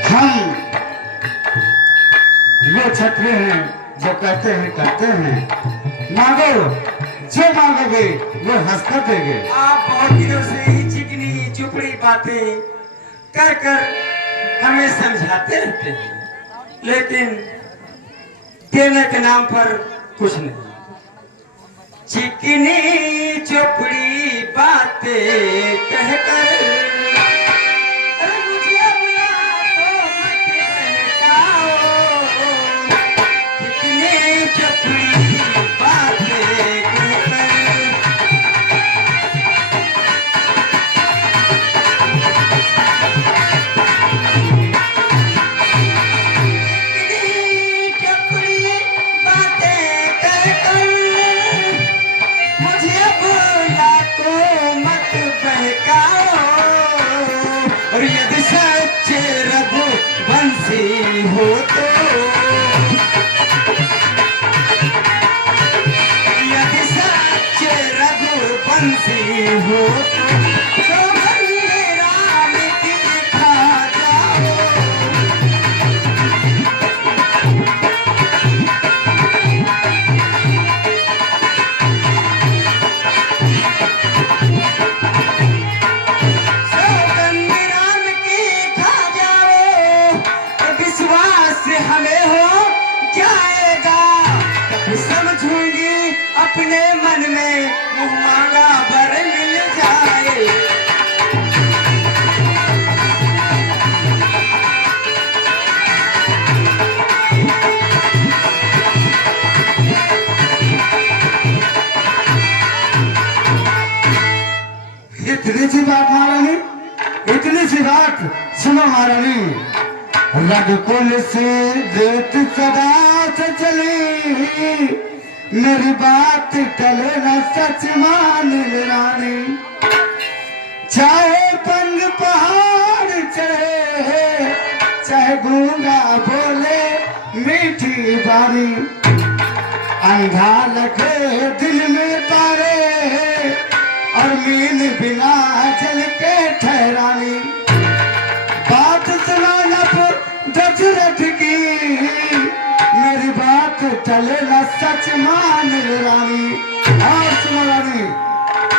हम वो छत्री हैं जो कहते हैं करते हैं। मांगो, जो मांगोगे वो हंसकर देंगे। आप बहुत दिनों से ही चिकनी चुपड़ी बातें कर कर हमें समझाते रहते हैं, लेकिन देने के नाम पर कुछ नहीं। चिकनी चुपड़ी बातें कहकर अरे मुझे अपना तो मत बहकाओ। चिकनी चुपड़ी बातें कहकर चपड़ी बातें कहकर मुझे बोला तो मत बहकाओ। और यदि सच्चे रघुवंशी हो तो हो तो वंदे राम की खा जाओ। वंदे राम की खा जाओ, विश्वास हमें हो जाएगा। कभी समझूंगी अपने मन में, मुँह मांगा बर मिल जाए। इतनी सी बात महारानी, इतनी सी बात सुनो महारानी। रघुकुल से रेत सदा से चली, मेरी बात टले न सच मान ले रानी। चाहे पंग पहाड़ चढ़े, चाहे गूंगा बोले मीठी बानी, अंधा लगे दिल में तारे और मीन बिना जल के ठहरानी। बात सुना लब दशरथ की, मेरी बात टले न सच मान ले रानी। और सुनो रानी,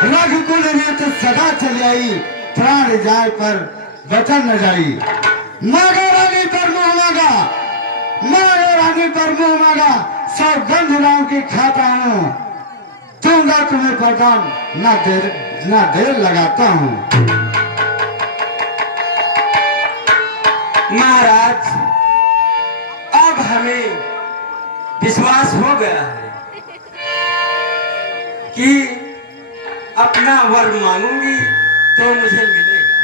रघुकुल रीत सदा चली आई, प्राण जाए पर वचन न जाई। मांगा रानी पर मुंह मांगा, मांगा रानी पर मुंह मांगा, सौगंध राम की खाता हूँ, दूंगा तुम्हें वरदान, ना देर लगाता हूँ। महाराज, अब हमें विश्वास हो गया है कि अपना वर मांगूंगी तो मुझे मिलेगा।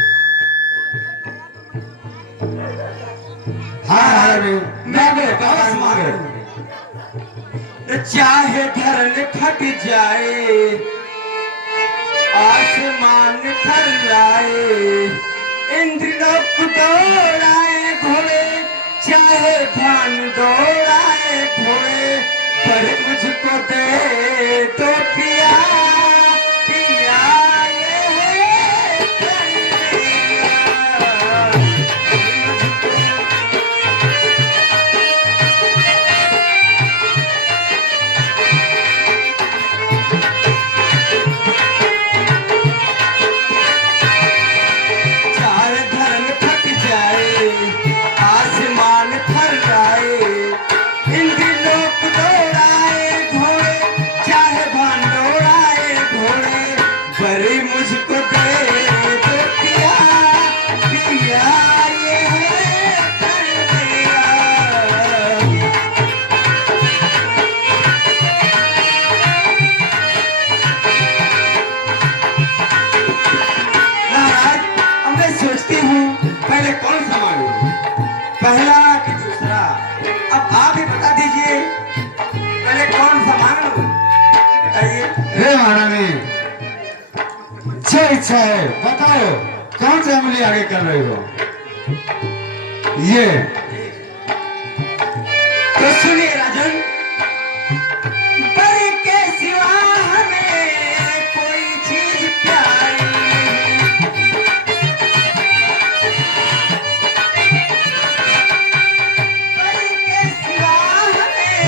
हाँ रानी, मैं बस मांगूंगी, चाहे धरन फट जाए, आसमान थर्राए, इंद्रलोक दौड़ाए घोड़े, चाहे भान दौड़ाए घोड़े, पर मुझको दे तो पिया, पिया ये कन्हैया। चार धरन फट जाए, आसमान थर्राए, इंद्रलोक दौड़ाए घोड़े, चाहे भान दौड़ाए घोड़े, बड़े मुझको दे तो पिया, पिया ये कन्हैया। महाराज, अब मैं सोचती हूँ पहले कौन सा मांगू, पहला कि दूसरा। अब आप ही बता दीजिए पहले कौन सा मांगू, बताइए। हे महारानी, जो इच्छा है बताओ, कौन सी अमली आगे कर रही हो? ये तो सुनिए राजन, बर के सिवा हमें कोई चीज प्यारी नहीं। बर के सिवा हमें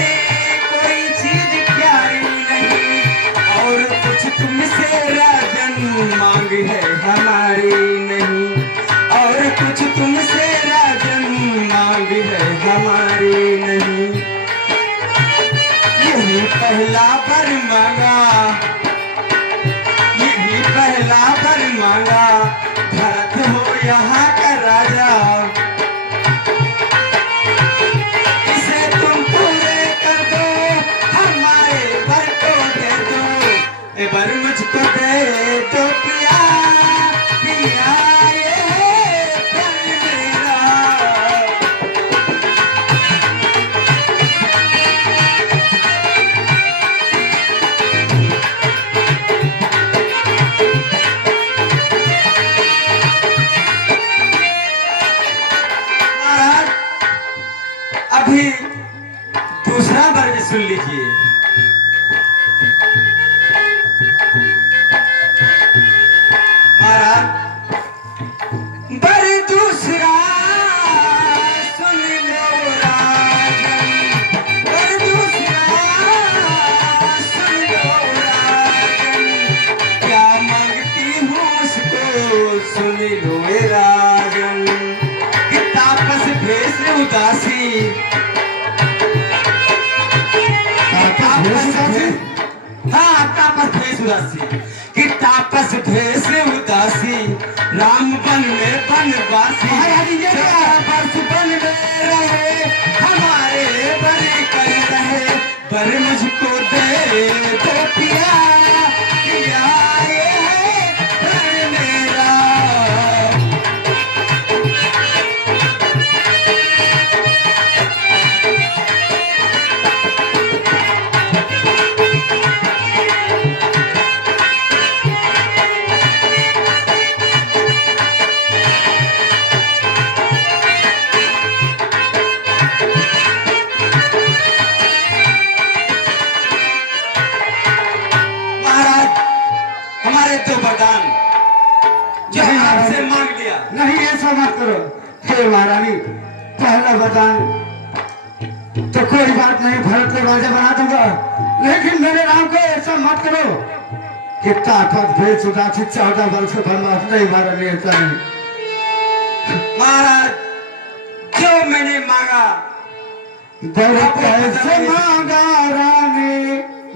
कोई चीज प्यारी नहीं, और कुछ तुमसे राजन मांग है हमारी नहीं, और कुछ तुमसे राजन मांग है हमारी नहीं। यही पहला वर मांगा, यही पहला वर मांगा, भरत हो यहाँ का राजा, इसे तुम पूरे कर दो, हमारे वर को दे दो, ए वर मुझको दे दो पिया, पिया ये प्यार मेरा। महाराज, अभी दूसरा वर्ग सुन लीजिए। सुरासी कि तापस भेष उदासी राम बन में बनवासी बस बन में रहे हमारे बने कर रहे पर मुझको दे दो पिया पिया ये है प्रण मेरा। हमारे दो वरदान जो आपसे मांग लिया। नहीं ऐसा मत करो हे महारानी। पहला वरदान तो कोई बात नहीं, भरत को राजा बना दूंगा, लेकिन मेरे राम को ऐसा मत करो कि ताकत भेज उदासी 14 वर्ष से बनवास। नहीं महारानी ऐसा नहीं। महाराज जो मैंने मांगा बर कैसे मांगा रानी।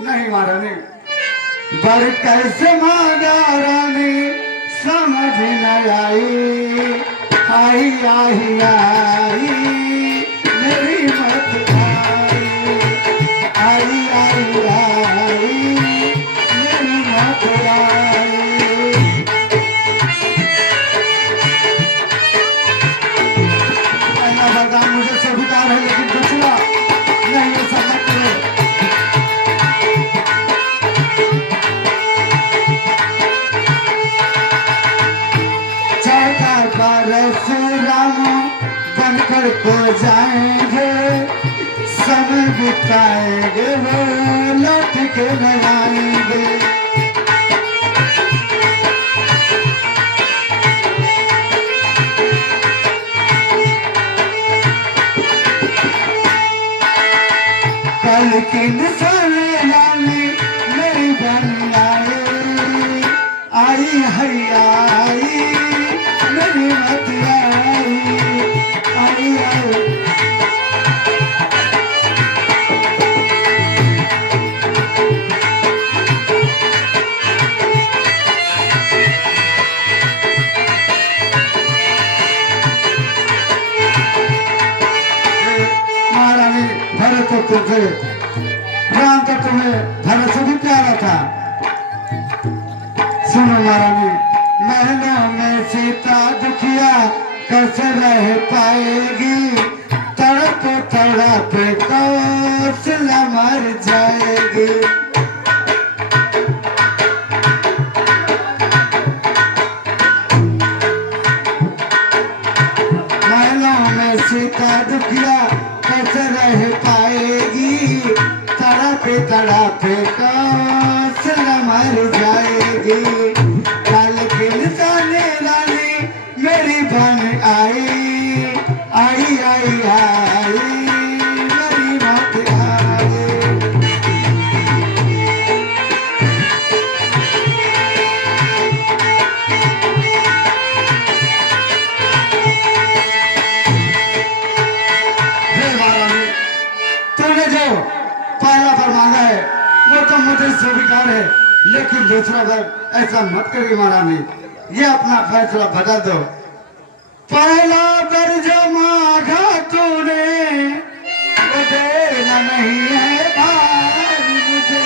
नहीं महारानी, बर कैसे मांगा रानी समझ न आई। आई आई आई मेरी मत आई। आई आई आई मेरी मत आई। पहला वरदान मुझे स्वीकार है, लेकिन दूसरा नहीं ऐसा मत करो। राम बनकर को जाएंगे, समय बिताएंगे वो लौट के न आएंगे। कल की निशाने लानी मेरी बन आई हैया आई मेरी मत आई। आई आई महारानी, भरत तो तुझे राम तो तुम्हें भरत से भी प्यारा था। सुनो महारानी, महलों में सीता दुखिया कैसे रह पाएगी। तड़प तड़प कौशल्या मर जाएगी। महलों में सीता दुखिया कैसे रह पाएगी। तड़प तड़प कौशल्या मर जाएगी। कल के निशाने रानी मेरी बन आई। आई आई आई मेरी मत आई। हे महारानी, तूने जो पहला वर मांगा है वो तो मुझे स्वीकार है, लेकिन दूसरा वर ऐसा मत करिए महारानी। ये अपना फैसला बदल दो। पहला वर जो मांगा तूने वो देना नहीं है भाई मुझे।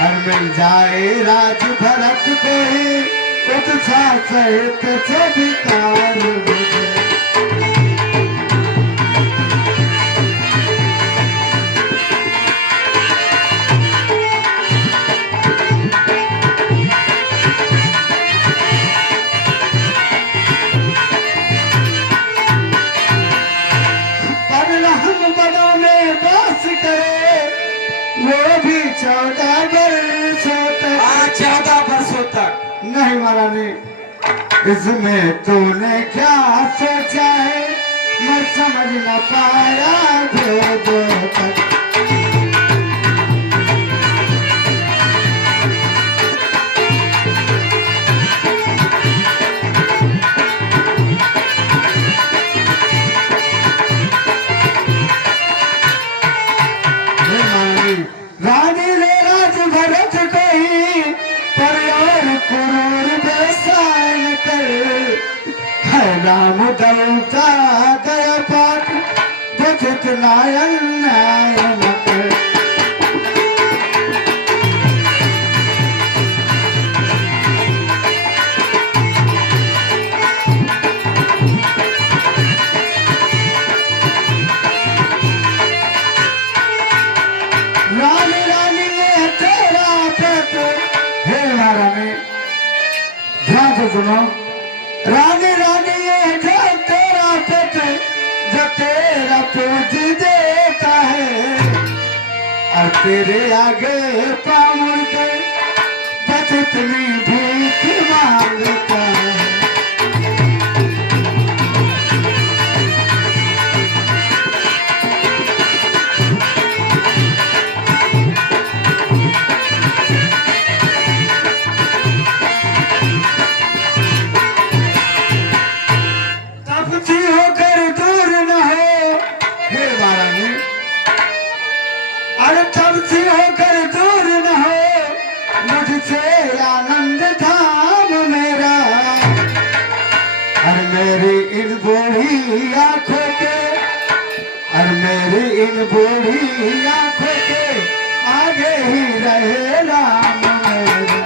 और मिल जाए राज भरत को ही उत्साह सहित स्वीकार मुझे। वो भी 14 वर्षों तक। 14 वर्षों तक। नहीं महारानी, इसमें तूने क्या सोचा है मैं समझ न पाया। भेदों तक रानी ने राज भरत को महारानी ध्यान से सुनो। रानी रानी ये जो तेरा पेट जो तेरा पूज देता है और तेरे आगे पामुड़ के बस इतनी भीख मांगता है। आनंद धाम मेरा और मेरी इन बूढ़ी आंखों के और मेरी इन बूढ़ी आंखों के आगे ही रहे राम मेरा।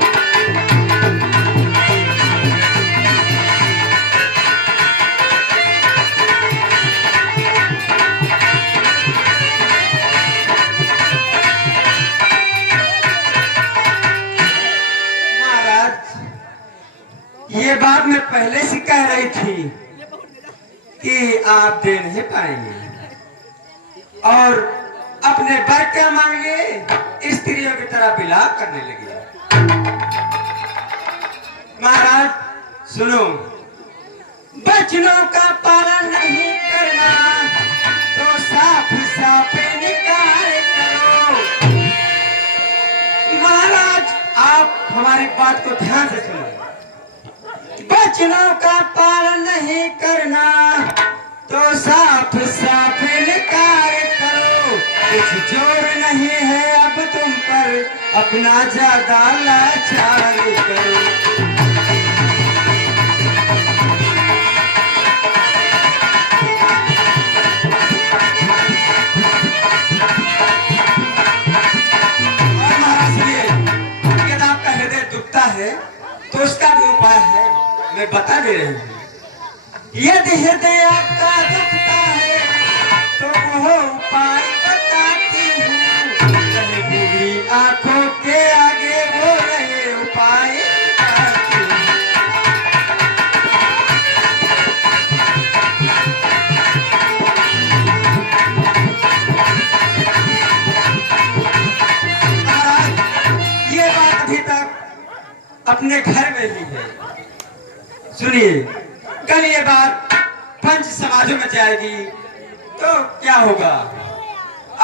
ये बात मैं पहले से कह रही थी कि आप दे नहीं पाएंगे और अपने बर क्या मांगे स्त्रियों की तरह विलाप करने लगे। महाराज सुनो, बचनों का पालन नहीं करना तो साफ साफ निकाल करो। महाराज आप हमारी बात को ध्यान से सुनो। बचनों का पालन नहीं करना तो साफ साफ इनकार करो। कुछ जोर नहीं है अब तुम पर अपना ज्यादा लाचार करो। और महाराज सुनिए, यदि आपका हृदय दुखता है तो उसका भी उपाय है, मैं बता दे रही हूँ। यदि हृदय आपका दुखता है तो वो उपाय बताती हूँ। रहे बुरी आंखों के आगे वो रहे उपाय बताती हूँ। ये बात अभी तक अपने घर में ही है। सुनिए, कल ये बात पंच समाजों में जाएगी तो क्या होगा।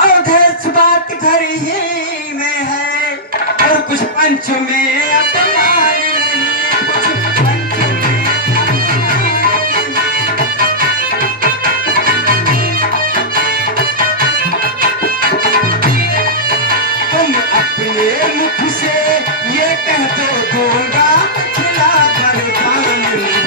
अवधेश बात घर ही में है और कुछ पंचों में अपमान नहीं, कुछ पंचों में अपमान नहीं। तुम अपने मुख से ये कह दो दूंगा खिला वरदान नहीं।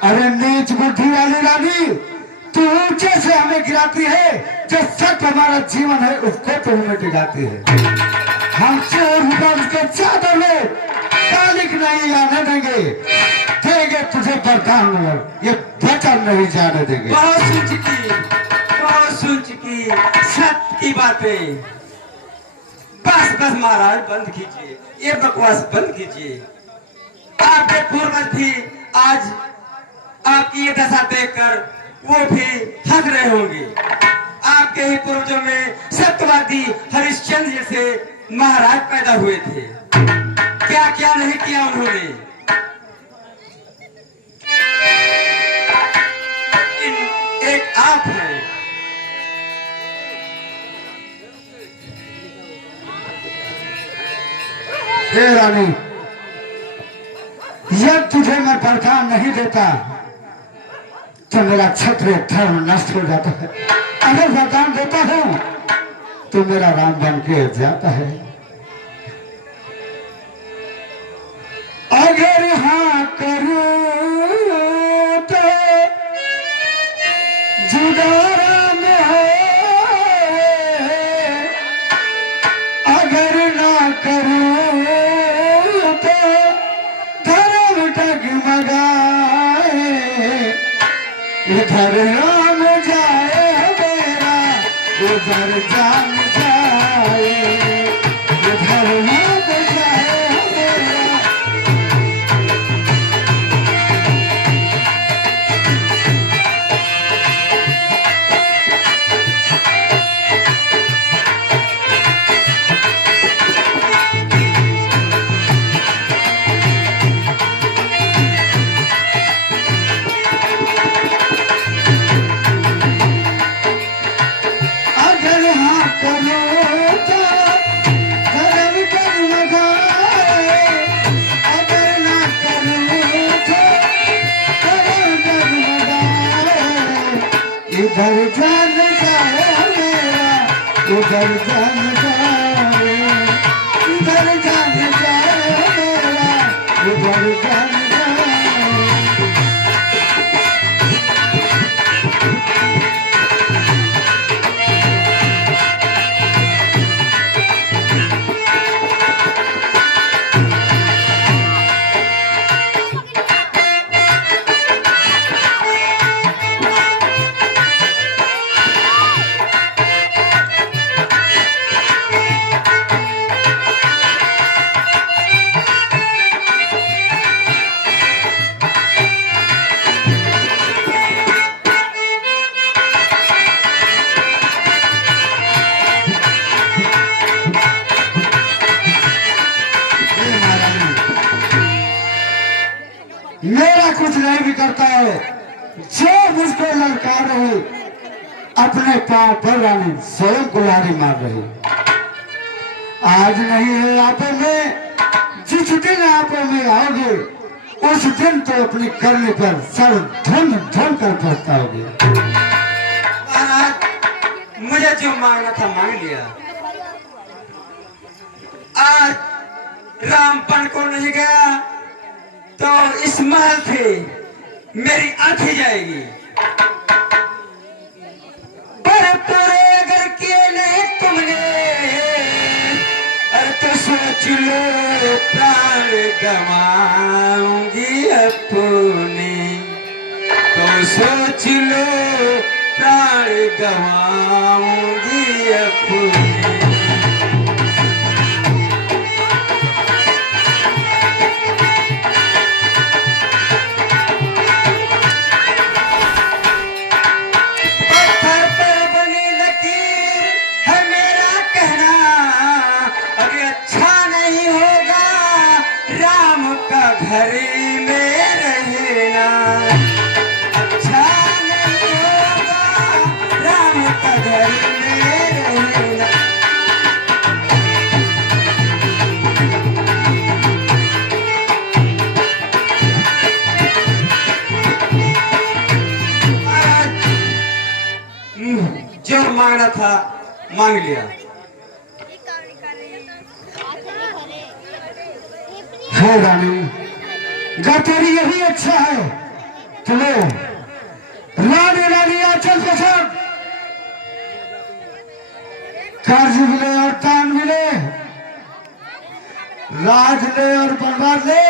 अरे नीच बुद्धि वाली रानी, तू ऊंचे से हमें गिराती है, जो सच हमारा जीवन है उसको तो हमें टिकाती है। हम चोर बन के चादर में कालिक नहीं आने देंगे, देंगे तुझे वरदान, ये वचन नहीं जाने देंगे। बहुत सुन चुकी सत्य की बातें। बस बस महाराज बंद कीजिए, ये बकवास बंद कीजिए। आपके पूर्वज भी आज आपकी ये दशा देखकर वो भी हंस रहे होंगे। आपके ही पूर्वजों में सत्यवादी हरिश्चंद्र जैसे महाराज पैदा हुए थे। क्या क्या नहीं किया उन्होंने। एक आप हैं। हे रानी, जब तुझे मैं वरदान नहीं देता तो मेरा क्षत्रिय धर्म नष्ट हो जाता है। अगर वरदान देता हूं तो मेरा राम बन के जाता है। अगर हाँ करूं तो जुदारा में हो, अगर ना करूं इधर राम जाए मेरा उधर जान जाए, इधर राम जाए मेरा। अगर हाँ करो तो धर्म डगमगाए, अगर ना करो तो धर्म डगमगाए। इधर जान जाए मेरा उधर जान जाए, इधर जान जाए मेरा उधर जान जाए। मेरा कुछ नहीं बिगड़ता है, जो मुझको ललकार रही अपने पांव पर रानी स्वयं कुल्हाड़ी मार रही। आज नहीं है आपे में, जिस दिन आपे में आओगे उस दिन तो अपनी करने पर सर धुन धुन कर पछताओगे। महाराज मुझे जो मांगना था मांग लिया। आज रामपन को नहीं गया तो इस महल से मेरी आंखें जाएगी। पर पूरे अगर किए नहीं तुमने, अरे तो सोच लो प्राण गवाऊंगी अपने, तो सोच लो प्राण गवाऊंगी अपने। घर में रहना अच्छा नहीं होगा, राम का घर में रहना। जो मांगना था मांग लिया। है रानी, गा तेरी यही अच्छा है। चलो रानी रानी आंचल पसंद, कर्ज मिले और तान मिले, राज ले और बर्बाद ले,